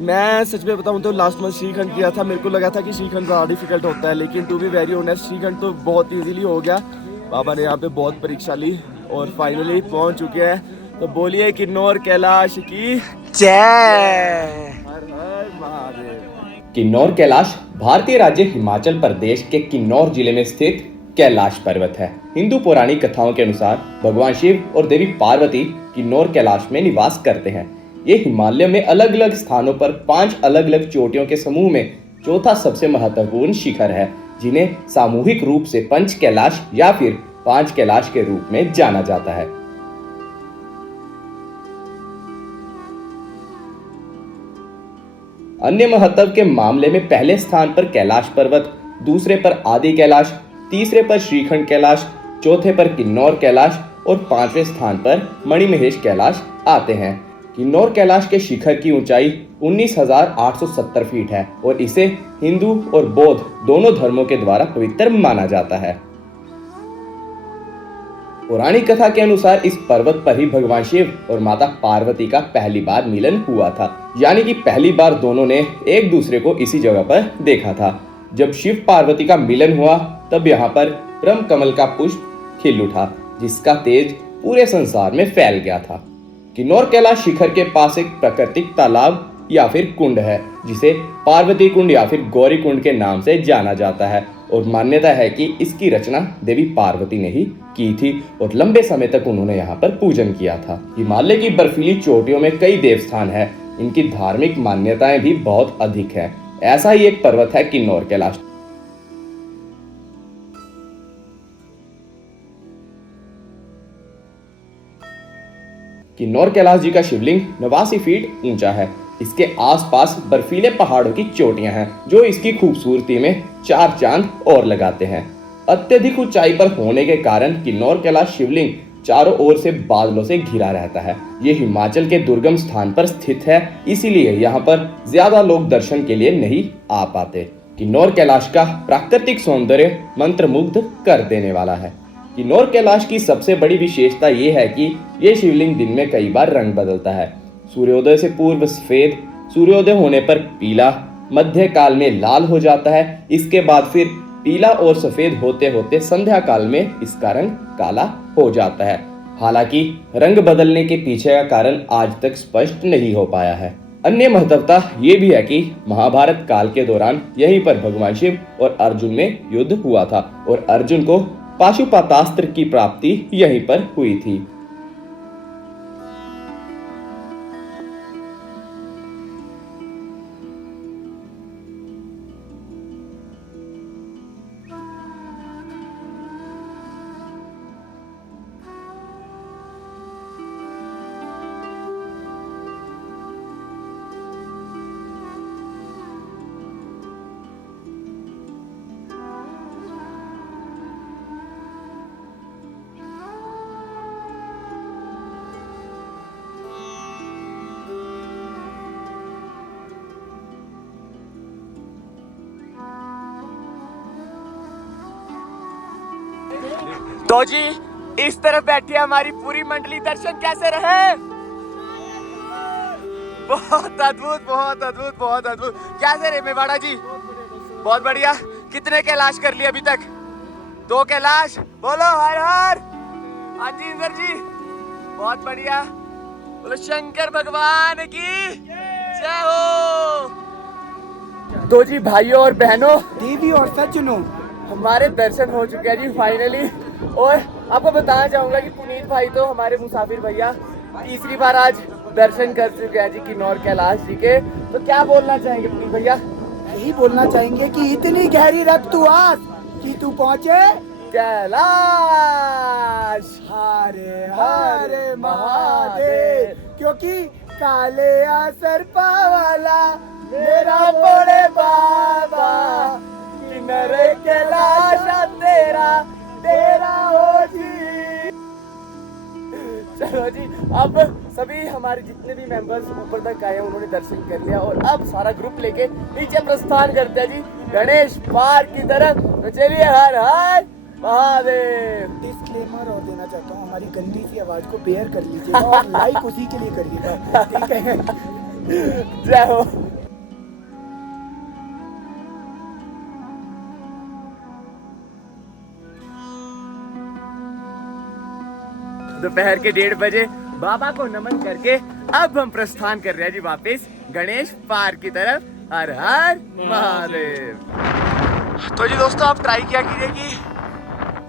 मैं सच में बताऊँ तो लास्ट मंथ श्रीखंड किया था, मेरे को लगा था कि श्रीखंड ज़्यादा डिफिकल्ट होता है, लेकिन to be very honest Shrikhand तो बहुत इजीली हो गया। बाबा ने यहाँ पे बहुत परीक्षा ली और फाइनली पहुँच चुके हैं। तो बोलिए किन्नौर कैलाश की जय। हर हर महादेव। किन्नौर कैलाश भारतीय राज्य हिमाचल प्रदेश के किन्नौर जिले में स्थित कैलाश पर्वत है। हिंदू पौराणिक कथाओं के अनुसार भगवान शिव और देवी पार्वती किन्नौर कैलाश में निवास करते हैं। ये हिमालय में अलग अलग स्थानों पर 5 अलग अलग चोटियों के समूह में चौथा सबसे महत्वपूर्ण शिखर है, जिन्हें सामूहिक रूप से पंच कैलाश या फिर 5 कैलाश के रूप में जाना जाता है। अन्य महत्व के मामले में पहले स्थान पर कैलाश पर्वत, दूसरे पर आदि कैलाश, तीसरे पर श्रीखंड कैलाश, चौथे पर किन्नौर कैलाश और पांचवें स्थान पर मणिमहेश कैलाश आते हैं। किन्नौर कैलाश के शिखर की ऊंचाई 19,870 फीट है और इसे हिंदू और बौद्ध दोनों धर्मों के द्वारा पवित्र माना जाता है। पौराणिक कथा के अनुसार इस पर्वत पर ही भगवान शिव और माता पार्वती का पहली बार मिलन हुआ था, यानी कि पहली बार दोनों ने एक दूसरे को इसी जगह पर देखा था। जब शिव पार्वती का मिलन हुआ तब यहाँ पर ब्रह्म कमल का पुष्प खिल उठा, जिसका तेज पूरे संसार में फैल गया था। किन्नौर कैलाश शिखर के पास एक प्राकृतिक तालाब या फिर कुंड है, जिसे पार्वती कुंड या फिर गौरी कुंड के नाम से जाना जाता है और मान्यता है कि इसकी रचना देवी पार्वती ने ही की थी और लंबे समय तक उन्होंने यहाँ पर पूजन किया था। हिमालय की बर्फीली चोटियों में कई देवस्थान हैं, इनकी धार्मिक मान्यताएं भी बहुत अधिक है। ऐसा ही एक पर्वत है किन्नौर कैलाश। किन्नौर कैलाश जी का शिवलिंग 89 फीट ऊंचा है। इसके आसपास बर्फीले पहाड़ों की चोटियां हैं, जो इसकी खूबसूरती में चार चांद और लगाते हैं। अत्यधिक ऊंचाई पर होने के कारण किन्नौर कैलाश शिवलिंग चारों ओर से बादलों से घिरा रहता है। ये हिमाचल के दुर्गम स्थान पर स्थित है, इसीलिए यहाँ पर ज्यादा लोग दर्शन के लिए नहीं आ पाते। किन्नौर कैलाश का प्राकृतिक सौंदर्य मंत्रमुग्ध कर देने वाला है। किन्नौर कैलाश की सबसे बड़ी विशेषता ये है कि ये शिवलिंग दिन में कई बार रंग बदलता है। सूर्योदय से पूर्व सफेद, सूर्योदय होने पर पीला, मध्य काल में लाल हो जाता है। इसके बाद फिर पीला और सफेद होते होते संध्या काल में इसका रंग काला हो जाता है। हालांकि रंग बदलने के पीछे का कारण आज तक स्पष्ट नहीं हो पाया है। अन्य महत्वता ये भी है कि महाभारत काल के दौरान यहीं पर भगवान शिव और अर्जुन में युद्ध हुआ था और अर्जुन को पाशुपतास्त्र की प्राप्ति यहीं पर हुई थी। तो जी इस तरफ बैठी है हमारी पूरी मंडली। दर्शन कैसे रहे? बहुत अद्भुत, बहुत अद्भुत, बहुत अद्भुत। कैसे रहे मेवाड़ा जी? बहुत बढ़िया। कितने कैलाश कर लिए अभी तक? 2 कैलाश। बोलो हर हर। हाँ जी इंदर जी, बहुत बढ़िया। बोलो शंकर भगवान की जय हो। तो जी भाइयों और बहनों, देवी और सज्जनों, हमारे दर्शन हो चुके हैं जी फाइनली। और आपको बताना चाहूंगा कि पुनीत भाई तो हमारे मुसाफिर भैया तीसरी बार आज दर्शन कर चुके हैं जी किन्नौर कैलाश जी के। तो क्या बोलना चाहेंगे पुनीत भैया? यही बोलना चाहेंगे कि इतनी गहरी रख तू आस कि तू पहुंचे कैलाश। हरे हरे महादेव, क्योंकि काले असर पावाला मेरा बड़े बाबा, किन्नर कैलाश तेरा तेरा हो जी। चलो जी, अब सभी हमारे जितने भी मेंबर्स ऊपर तक आए उन्होंने दर्शन कर लिया और अब सारा ग्रुप लेके नीचे प्रस्थान करते हैं जी गणेश पार्क की तरफ। तो चलिए हर हर महादेव। डिस्क्लेमर और देना चाहता हूँ, हमारी गंदी सी आवाज को बेयर कर लीजिएगा और लाइक उसी के लिए करिएगा, ठीक है? जय हो। दोपहर के 1:30 बजे बाबा को नमन करके अब हम प्रस्थान कर रहे हैं जी वापस गणेश पार्क की तरफ। हर हर महादेव। तो जी दोस्तों, आप ट्राई किया कीजिए कि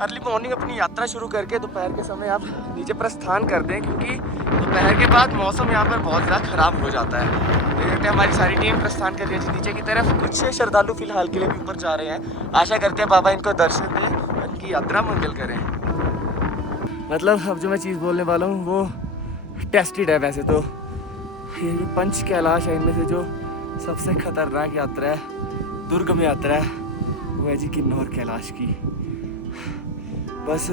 अर्ली मॉर्निंग अपनी यात्रा शुरू करके दोपहर के समय आप नीचे प्रस्थान कर दें, क्योंकि दोपहर के बाद मौसम यहाँ पर बहुत ज़्यादा खराब हो जाता है। देख सकते हैं हमारी सारी टीम प्रस्थान कर रही है नीचे की तरफ। कुछ श्रद्धालु फिलहाल के लिए भी ऊपर जा रहे हैं। आशा करते हैं बाबा इनको दर्शन दें, उनकी यात्रा मंगल करें। मतलब अब जो मैं चीज़ बोलने वाला हूँ वो टेस्टेड है। वैसे तो ये जो 5 कैलाश है इनमें से जो सबसे खतरनाक यात्रा है, दुर्गम यात्रा है, वो है जी किन्नौर कैलाश की। बस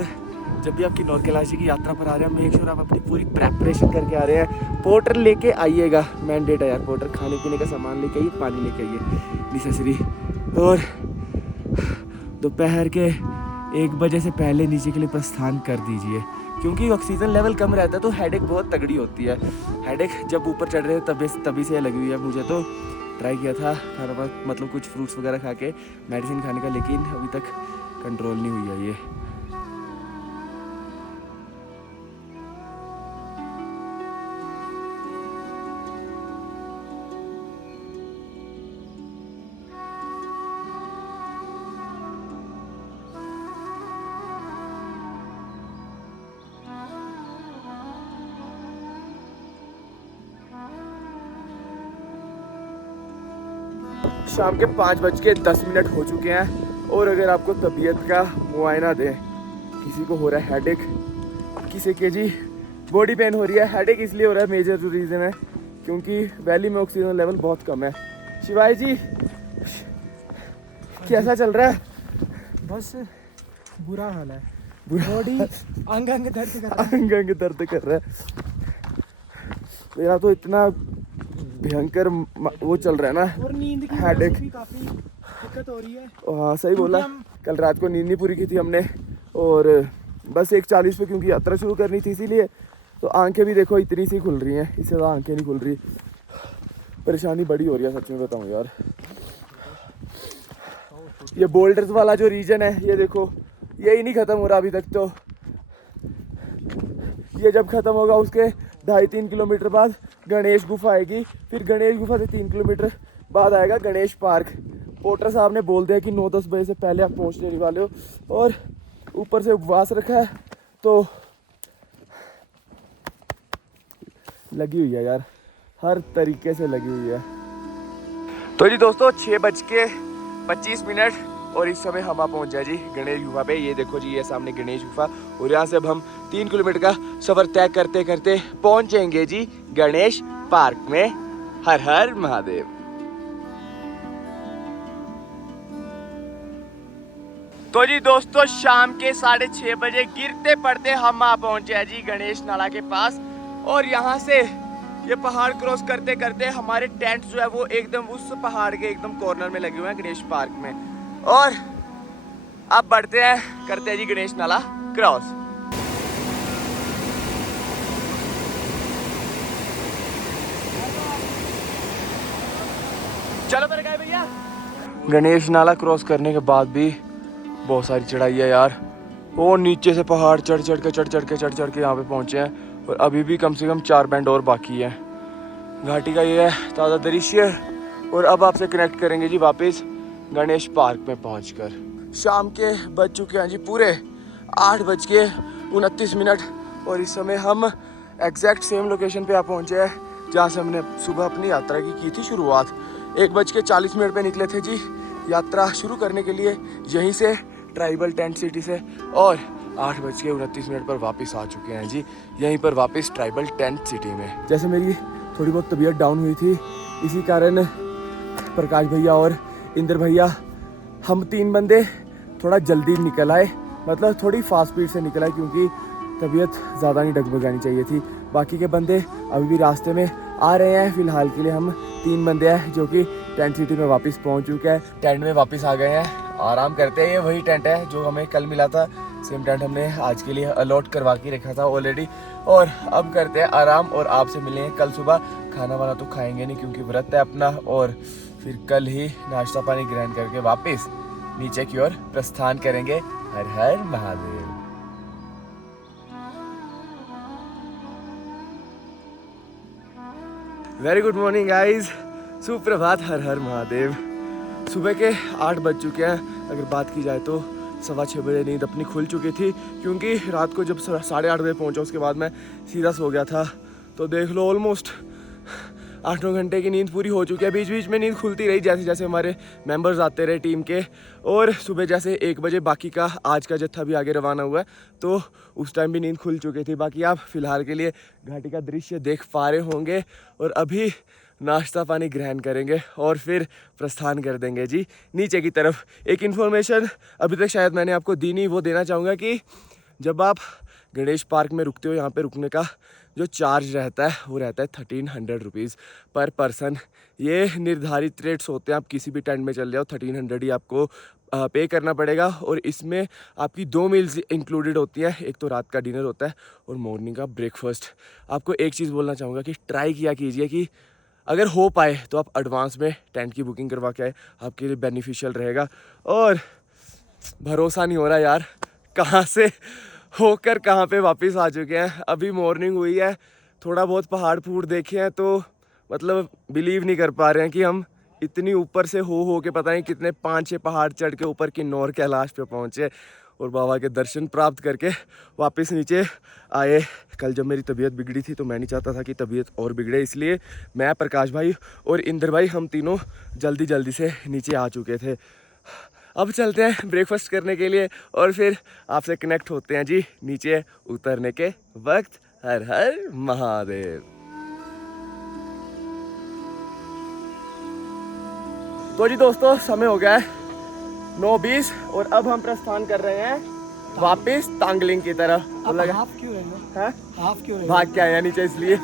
जब भी आप किन्नौर कैलाश की यात्रा पर आ रहे हैं, मेक श्योर आप अपनी पूरी प्रेपरेशन करके आ रहे हैं। पोर्टर लेके आइएगा, मैंडेट है यार, पोर्टर खाने पीने का सामान लेके आइए, पानी लेके आइए नेसेसरी। और दोपहर के 1 बजे से पहले नीचे के लिए प्रस्थान कर दीजिए, क्योंकि ऑक्सीजन लेवल कम रहता है तो हेडेक बहुत तगड़ी होती है। हेडेक जब ऊपर चढ़ रहे थे तभी से लगी हुई है मुझे। तो ट्राई किया था खाना, मतलब कुछ फ्रूट्स वगैरह खा के मेडिसिन खाने का, लेकिन अभी तक कंट्रोल नहीं हुई है ये। शाम के 5:10 हो चुके हैं और अगर आपको तबीयत का मुआयना दें, किसी को हो रहा है हेडेक, किसी के जी बॉडी पेन हो रही है। हेडेक इसलिए हो रहा है, मेजर जो रीज़न है क्योंकि वैली में ऑक्सीजन लेवल बहुत कम है। शिवाय जी कैसा चल रहा है? बस बुरा हाल है, बॉडी अंग अंग दर्द कर रहा है। अंग अंग दर्द कर रहा है। मेरा तो इतना भयंकर वो चल रहा है ना, और नींद की हेडेक भी काफी दिक्कत हो रही है। हाँ सही बोला, कल रात को नींद नहीं पूरी की थी हमने, और बस 1:40 पे क्योंकि यात्रा शुरू करनी थी इसीलिए। तो आंखें भी देखो इतनी सी खुल रही हैं, इससे ज़्यादा आंखें नहीं खुल रही। परेशानी बड़ी हो रही है सच में बताऊँ यार। ये बोल्डर्स वाला जो रीजन है ये देखो, यही नहीं ख़त्म हो रहा अभी तक। तो ये जब ख़त्म होगा उसके 2.5-3 किलोमीटर बाद गणेश गुफा आएगी, फिर गणेश गुफा से 3 किलोमीटर बाद आएगा गणेश पार्क। पोर्टर साहब ने बोल दिया कि 9-10 बजे से पहले आप पहुंचने नहीं वाले हो, और ऊपर से उपवास रखा है तो लगी हुई है यार, हर तरीके से लगी हुई है। तो जी दोस्तों 6:25 और इस समय हम पहुंच जाए जी गणेश गुफा पे। ये देखो जी, ये सामने गणेश गुफा, और यहाँ से अब हम 3 किलोमीटर का सफर तय करते करते पहुंचेंगे जी गणेश पार्क में। हर हर महादेव। तो जी दोस्तों शाम के 6:30 बजे गिरते पड़ते हम पहुंचे हैं जी गणेश नाला के पास। और यहाँ से ये पहाड़ क्रॉस करते करते हमारे टेंट जो है वो एकदम उस पहाड़ के एकदम कॉर्नर में लगे हुए हैं गणेश पार्क में। और अब बढ़ते हैं, करते हैं जी गणेश नाला क्रॉस। चलो मेरे गाय भैया। गणेश नाला क्रॉस करने के बाद भी बहुत सारी चढ़ाई है यार। वो नीचे से पहाड़ चढ़ चढ़ के यहाँ पे पहुंचे हैं, और अभी भी कम से कम 4 बैंड और बाकी है। घाटी का ये है ताज़ा दृश्य। और अब आपसे कनेक्ट करेंगे जी वापस गणेश पार्क में पहुंचकर। शाम के बज चुके हैं जी पूरे 8:29, और इस समय हम एग्जैक्ट सेम लोकेशन पे पहुंचे हैं जहाँ से हमने सुबह अपनी यात्रा की थी शुरुआत। 1:40 पे निकले थे जी यात्रा शुरू करने के लिए यहीं से ट्राइबल टेंट सिटी से, और 8:29 पर वापस आ चुके हैं जी यहीं पर वापस ट्राइबल टेंट सिटी में। जैसे मेरी थोड़ी बहुत तबीयत डाउन हुई थी, इसी कारण प्रकाश भैया और इंद्र भैया, हम 3 बंदे थोड़ा जल्दी निकल आए, मतलब थोड़ी फास्ट स्पीड से निकल आए क्योंकि तबीयत ज़्यादा नहीं डगमगानी चाहिए थी। बाकी के बंदे अभी भी रास्ते में आ रहे हैं। फ़िलहाल के लिए हम 3 बंदे हैं जो कि टेंट सिटी में वापस पहुंच चुके हैं, टेंट में वापस आ गए हैं, आराम करते हैं। ये वही टेंट है जो हमें कल मिला था, सेम टेंट हमने आज के लिए अलॉट करवा के रखा था ऑलरेडी। और अब करते हैं आराम, और आपसे मिलेंगे कल सुबह। खाना वाना तो खाएंगे नहीं क्योंकि व्रत है अपना, और फिर कल ही नाश्ता पानी ग्रहण करके वापस नीचे की ओर प्रस्थान करेंगे। हर हर Mahadev. Very good morning guys, सुप्रभात, हर हर महादेव। सुबह के 8 बज चुके हैं। अगर बात की जाए तो 6:15 बजे नींद अपनी खुल चुकी थी, क्योंकि रात को जब 8:30 बजे पहुंचा उसके बाद मैं सीधा सो गया था। तो देख लो ऑलमोस्ट 8-9 घंटे की नींद पूरी हो चुकी है। बीच बीच में नींद खुलती रही जैसे जैसे हमारे मेंबर्स आते रहे टीम के। और सुबह जैसे 1 बजे बाकी का आज का जत्था भी आगे रवाना हुआ है, तो उस टाइम भी नींद खुल चुकी थी। बाकी आप फिलहाल के लिए घाटी का दृश्य देख पा रहे होंगे। और अभी नाश्ता पानी ग्रहण करेंगे और फिर प्रस्थान कर देंगे जी नीचे की तरफ। एक इन्फॉर्मेशन अभी तक शायद मैंने आपको दी नहीं, वो देना चाहूँगा कि जब आप गणेश पार्क में रुकते हो, यहाँ पे रुकने का जो चार्ज रहता है वो रहता है 1300 रुपीज़ पर पर्सन। ये निर्धारित रेट्स होते हैं, आप किसी भी टेंट में चल जाओ 1300 ही आपको पे करना पड़ेगा। और इसमें आपकी 2 मील्स इंक्लूडेड होती हैं, एक तो रात का डिनर होता है और मॉर्निंग का ब्रेकफास्ट। आपको एक चीज़ बोलना चाहूँगा कि ट्राई किया कीजिए कि अगर हो पाए तो आप एडवांस में टेंट की बुकिंग करवा के आए, आपके लिए बेनिफिशियल रहेगा। और भरोसा नहीं हो रहा यार, कहाँ से होकर कहाँ पे वापस आ चुके हैं। अभी मॉर्निंग हुई है, थोड़ा बहुत पहाड़ फूड़ देखे हैं तो मतलब बिलीव नहीं कर पा रहे हैं कि हम इतनी ऊपर से हो के पता नहीं कितने 5-6 पहाड़ चढ़ के ऊपर किन्नौर कैलाश पे पहुँचे और बाबा के दर्शन प्राप्त करके वापस नीचे आए। कल जब मेरी तबीयत बिगड़ी थी तो मैं नहीं चाहता था कि तबीयत और बिगड़े, इसलिए मैं, प्रकाश भाई और इंदर भाई हम तीनों जल्दी से नीचे आ चुके थे। अब चलते हैं ब्रेकफास्ट करने के लिए और फिर आपसे कनेक्ट होते हैं जी नीचे उतरने के वक्त। हर हर महादेव। तो जी दोस्तों समय हो गया है 9:20 और अब हम प्रस्थान कर रहे हैं वापस तांगलिंग की तरफ। आप हाफ क्यों रहे हो? हाफ क्यों रहे हो? भाग के आए हैं नीचे इसलिए।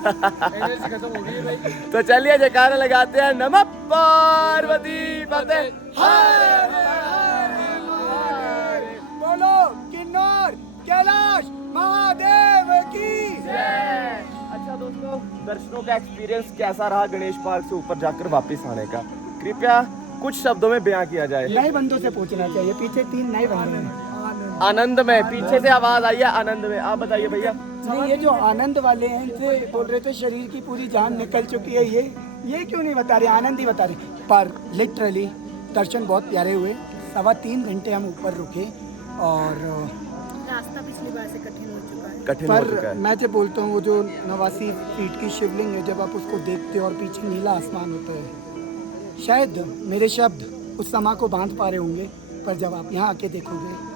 तो चलिए जयकारा लगाते हैं, नमः पार्वती पते बोलो किन्नौर कैलाश महादेव की जय। अच्छा दोस्तों, दर्शनों का एक्सपीरियंस कैसा रहा गणेश पार्क से ऊपर जाकर वापस आने का? कृपया कुछ शब्दों में बयां किया जाए। नए बंदों से पूछना चाहिए, पीछे 3 नए बंदे हैं। आनंद में, पीछे से आवाज आई है आनंद में। आप बताइए भैया। नहीं, ये जो आनंद वाले हैं इनसे बोल रहे थे शरीर की पूरी जान निकल चुकी है, ये क्यों नहीं बता रहे? आनंद ही बता रहे। पर लिटरली दर्शन बहुत प्यारे हुए। 3.25 घंटे हम ऊपर रुके और रास्ता पिछली बार से कठिन हो चुका है। कठिन हो चुका पर है। मैं जब बोलता हूँ वो जो 89 फीट की शिवलिंग है, जब आप उसको देखते हो और पीछे नीला आसमान होता है, शायद मेरे शब्द उस समा को बांध पा रहे होंगे, पर जब आप यहाँ आके देखोगे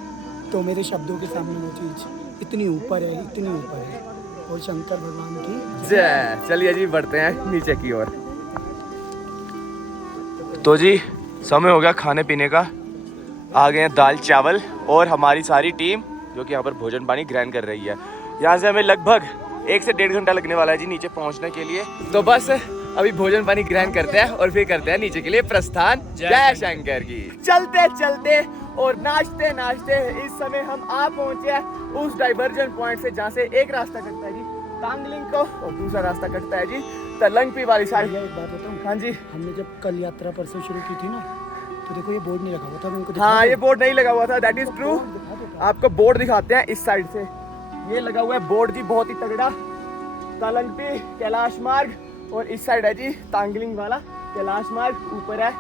तो मेरे शब्दों के सामने वो चीज़ इतनी ऊपर है, इतनी ऊपर है। और शंकर भगवान की जय। चलिए जी बढ़ते हैं नीचे की ओर। तो जी समय हो गया खाने पीने का। आ गए हैं दाल चावल और हमारी सारी टीम जो कि यहाँ पर भोजन पानी ग्रहण कर रही है। यहाँ से हमें लगभग 1 से 1.5 घंटा लगने वाला है जी नीचे पहुँचने के लिए। तो बस अभी भोजन पानी ग्रहण करते हैं और फिर करते हैं नीचे के लिए प्रस्थान। जय शंकर की। चलते चलते और नाचते नाचते इस समय हम आ पहुंचे हैं उस डाइवर्जन पॉइंट से जहाँ से एक रास्ता कटता है जी तांगलिंग को और दूसरा रास्ता कटता है जी तलंगपी वाली साइड। एक बात बताऊँ? हाँ जी। हमने जब कल यात्रा परसों शुरू की थी ना, तो देखो ये बोर्ड नहीं लगा हुआ था। मैं उनको हाँ, ये बोर्ड नहीं लगा हुआ था, दैट इज ट्रू। आपको बोर्ड दिखाते हैं इस साइड से। ये लगा हुआ है बोर्ड जी, बहुत ही तगड़ा, तलंगपी कैलाश मार्ग। और इस साइड है जी तांगलिंग वाला कैलाश मार्ग। ऊपर है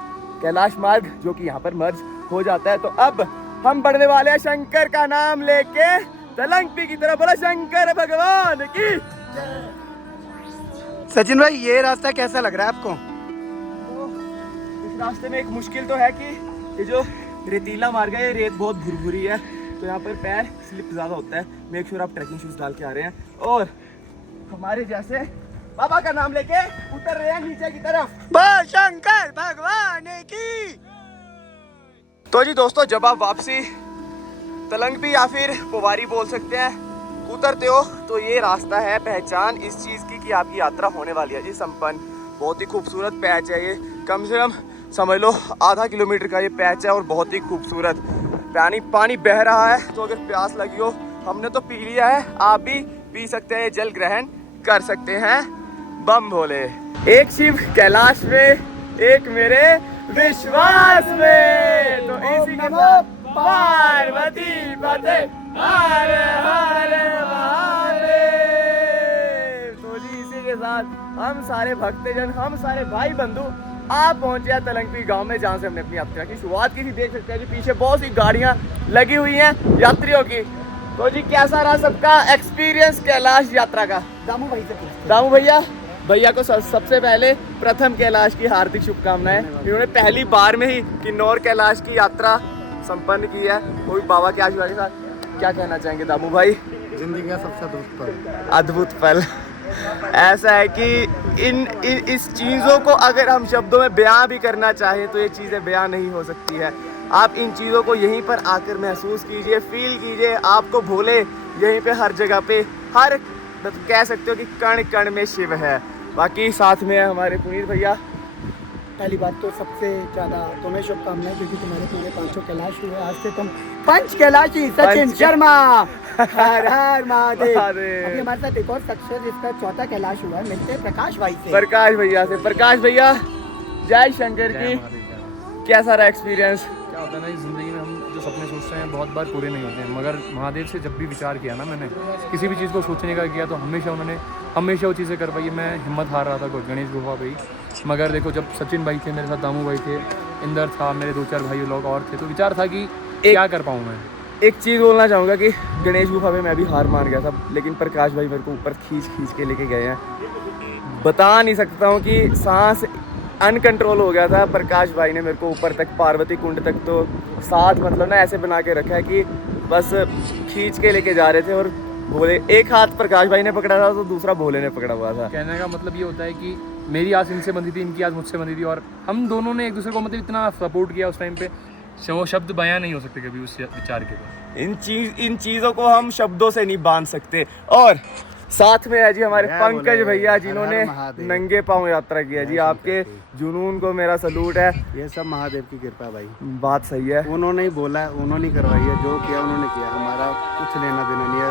कैलाश मार्ग जो कि यहाँ पर मर्ज हो जाता है। तो अब हम बढ़ने वाले हैं शंकर का नाम लेके तलंगपी की तरफ। बोला शंकर भगवान की। सचिन भाई, ये रास्ता कैसा लग रहा है आपको? तो इस रास्ते में एक मुश्किल तो है कि ये जो रेतीला मार्ग है, ये रेत बहुत भुरभुरी है, तो यहाँ पर पैर स्लिप ज़्यादा होता है। मेक श्योर आप ट्रैकिंग शूज डाल के आ रहे हैं। और हमारे जैसे बाबा का नाम लेके उतर रहे हैं नीचे की तरफ। बस शंकर भगवान की। तो जी दोस्तों, जब आप वापसी तलंगपी या फिर पोवारी बोल सकते हैं उतरते हो तो ये रास्ता है पहचान इस चीज़ की कि आपकी यात्रा होने वाली है जी संपन्न। बहुत ही खूबसूरत पैच है ये, कम से कम समझ लो आधा किलोमीटर का ये पैच है और बहुत ही खूबसूरत। पानी बह रहा है, तो अगर प्यास लगी हो, हमने तो पी लिया है, आप भी पी सकते हैं, जल ग्रहण कर सकते हैं। बम भोले। एक शिव कैलाश में, एक मेरे विश्वास में। तो इसी के साथ पार्वती पते हर हर महादेव। तो जी इसी के साथ हम सारे भक्तजन, हम सारे भाई बंधु आप पहुंचे हैं तलंगपी गांव में, जहां से हमने अपनी यात्रा की शुरुआत की थी। देख सकते हैं जी पीछे बहुत सी गाड़ियां लगी हुई हैं यात्रियों की। तो जी कैसा रहा सबका एक्सपीरियंस कैलाश यात्रा का? दामू भाई से पूछते दामू भैया को सबसे पहले प्रथम कैलाश की हार्दिक शुभकामनाएं। इन्होंने पहली बार में ही किन्नौर कैलाश की यात्रा संपन्न की है, वो भी बाबा के आशीर्वाद के साथ। क्या कहना चाहेंगे दामू भाई? जिंदगी का सबसे अद्भुत पल। अद्भुत पल। ऐसा है कि इस चीज़ों को अगर हम शब्दों में बयां भी करना चाहें तो ये चीज़ें बयां नहीं हो सकती है। आप इन चीज़ों को यहीं पर आकर महसूस कीजिए, फील कीजिए। आपको भोले यहीं पे हर जगह पे हर कह सकते हो कि कण कण में शिव है। बाकी साथ में है हमारे पुनीत भैया। पहली बात तो सबसे ज़्यादा तुम्हें शुभकामनाएं, क्योंकि तुम्हारे पूरे 500 कैलाश हुए। आज से तुम पंच कैलाशी सचिन शर्मा। हर हर महादेव। अभी हमारे साथ एक और शख्स जिसका चौथा कैलाश हुआ है, मिलते हैं प्रकाश भाई से। प्रकाश भैया से। प्रकाश भैया, जय शंकर की। कैसा रहा एक्सपीरियंस? क्या होता है ना, इस ज़िंदगी में हम जो सपने सोचते हैं बहुत बार पूरे नहीं होते हैं, मगर महादेव से जब भी विचार किया ना मैंने, किसी भी चीज़ को सोचने का किया, तो हमेशा उन्होंने वो चीज़ें कर पाई। मैं हिम्मत हार रहा था गणेश गुफा पे ही, मगर देखो जब सचिन भाई थे मेरे साथ, दामू भाई थे, इंदर था, मेरे 2-4 भाई लोग और थे, तो विचार था कि क्या कर पाऊँ मैं। एक चीज़ बोलना चाहूँगा कि गणेश गुफा में मैं भी हार मान गया था, लेकिन प्रकाश भाई मेरे को ऊपर खींच के लेके गए हैं। बता नहीं सकता हूँ कि सांस अनकंट्रोल हो गया था। प्रकाश भाई ने मेरे को ऊपर तक, पार्वती कुंड तक, तो साथ मतलब ना ऐसे बना के रखा है कि बस खींच के लेके जा रहे थे। और भोले, एक हाथ प्रकाश भाई ने पकड़ा था तो दूसरा भोले ने पकड़ा हुआ था। कहने का मतलब ये होता है कि मेरी आस इनसे बंधी थी, इनकी आस मुझसे बंधी थी, और हम दोनों ने एक दूसरे को मतलब इतना सपोर्ट किया उस टाइम पे, वो शब्द बयां नहीं हो सकते कभी उस विचार के बाद। इन चीज़ों को हम शब्दों से नहीं बांध सकते। और साथ में है जी हमारे पंकज भैया, जिन्होंने नंगे पांव यात्रा की है जी। आपके जुनून को मेरा सलूट है। ये सब महादेव की कृपा भाई। बात सही है, उन्होंने ही बोला है, उन्होंने ही करवाई है, जो किया उन्होंने किया, हमारा कुछ लेना देना नहीं है,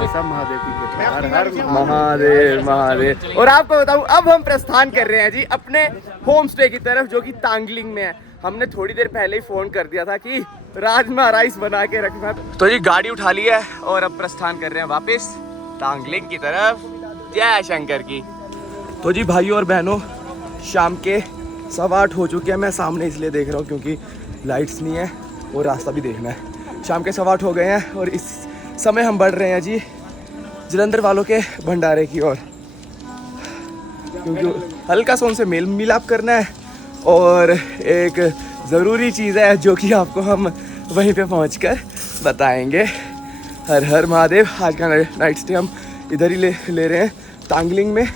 ये सब महादेव की कृपा। हर हर महादेव महादेव। और आपको बताऊं, अब हम प्रस्थान कर रहे हैं जी अपने होम स्टे की तरफ, जो कि तांगलिंग में है। हमने थोड़ी देर पहले ही फोन कर दिया था कि राजमा राइस बना के रखना, तो जी गाड़ी उठा ली है और अब प्रस्थान कर रहे हैं वापस तांगलिंग की तरफ। जय शंकर की। तो जी भाइयों और बहनों, शाम के 8:15 हो चुके हैं। मैं सामने इसलिए देख रहा हूँ क्योंकि लाइट्स नहीं है और रास्ता भी देखना है। शाम के 8:15 हो गए हैं और इस समय हम बढ़ रहे हैं जी जलंधर वालों के भंडारे की ओर, क्योंकि हल्का सा उनसे मेल मिलाप करना है। और एक ज़रूरी चीज़ है जो कि आपको हम वहीं पे पहुंचकर बताएंगे। हर हर महादेव। आज का नाइट स्टे हम इधर ही ले रहे हैं तांगलिंग में।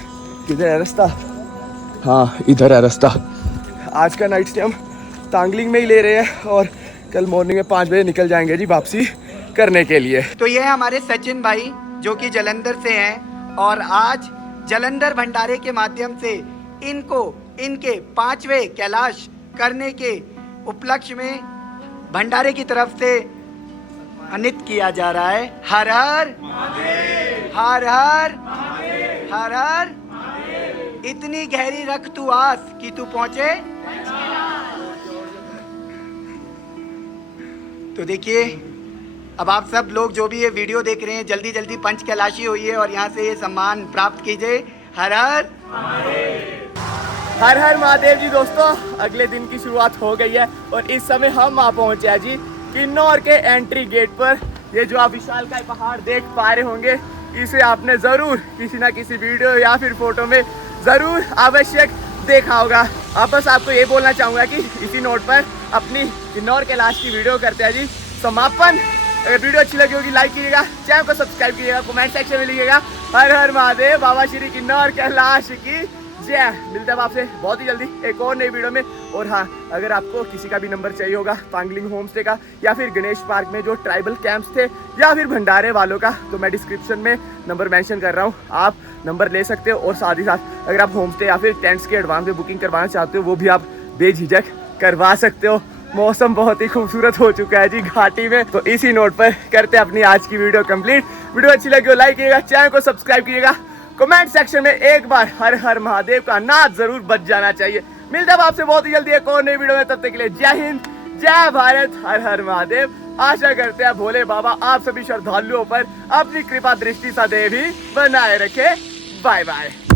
किधर है रास्ता? हाँ, इधर है रास्ता। आज का नाइट स्टे हम तांगलिंग में ही ले रहे हैं और कल मॉर्निंग में 5 बजे निकल जाएंगे जी वापसी करने के लिए। तो ये है हमारे सचिन भाई, जो कि जलंधर से हैं, और आज जलंधर भंडारे के माध्यम से इनको इनके 5वें कैलाश करने के उपलक्ष्य में भंडारे की तरफ से अनित किया जा रहा है। हर हर हर हर हर हर। इतनी गहरी रख तू आस कि तू पहुंचे। तो देखिए, अब आप सब लोग जो भी ये वीडियो देख रहे हैं, जल्दी जल्दी पंच कैलाशी होइए और यहाँ से ये सम्मान प्राप्त कीजिए। हर हर हर हर महादेव जी। दोस्तों, अगले दिन की शुरुआत हो गई है और इस समय हम आ पहुंचे हैं जी किन्नौर के एंट्री गेट पर। ये जो आप विशालकाय पहाड़ देख पा रहे होंगे, इसे आपने ज़रूर किसी ना किसी वीडियो या फिर फोटो में ज़रूर आवश्यक देखा होगा। अब बस आपको ये बोलना चाहूँगा कि इसी नोट पर अपनी किन्नौर कैलाश की वीडियो करते हैं जी समापन। अगर वीडियो अच्छी लगी होगी लाइक कीजिएगा, चैनल को सब्सक्राइब कीजिएगा, कमेंट सेक्शन में लिखिएगा हर हर महादेव, बाबा श्री किन्नौर कैलाश की जय। मिलते हैं आपसे बहुत ही जल्दी एक और नई वीडियो में। और हाँ, अगर आपको किसी का भी नंबर चाहिए होगा तांगलिंग होम स्टे का, या फिर गणेश पार्क में जो ट्राइबल कैंप्स थे, या फिर भंडारे वालों का, तो मैं डिस्क्रिप्शन में नंबर मेंशन कर रहा हूँ, आप नंबर ले सकते हो। और साथ ही साथ अगर आप होम स्टे या फिर टेंट्स की एडवांस में बुकिंग करवाना चाहते हो, वो भी आप बेझिझक करवा सकते हो। मौसम बहुत ही खूबसूरत हो चुका है जी घाटी में। तो इसी नोट पर करते हैं अपनी आज की वीडियो कंप्लीट। वीडियो अच्छी लगी हो लाइक कीजिएगा, चैनल को सब्सक्राइब कीजिएगा, कमेंट सेक्शन में एक बार हर हर महादेव का नाद जरूर बच जाना चाहिए। मिलते हैं आपसे बहुत ही जल्दी एक और नई वीडियो में। तब तक के लिए जय हिंद, जय भारत, हर हर महादेव। आशा करते हैं भोले बाबा आप सभी श्रद्धालुओं पर अपनी कृपा दृष्टि सदैव ही बनाए रखे। Bye bye.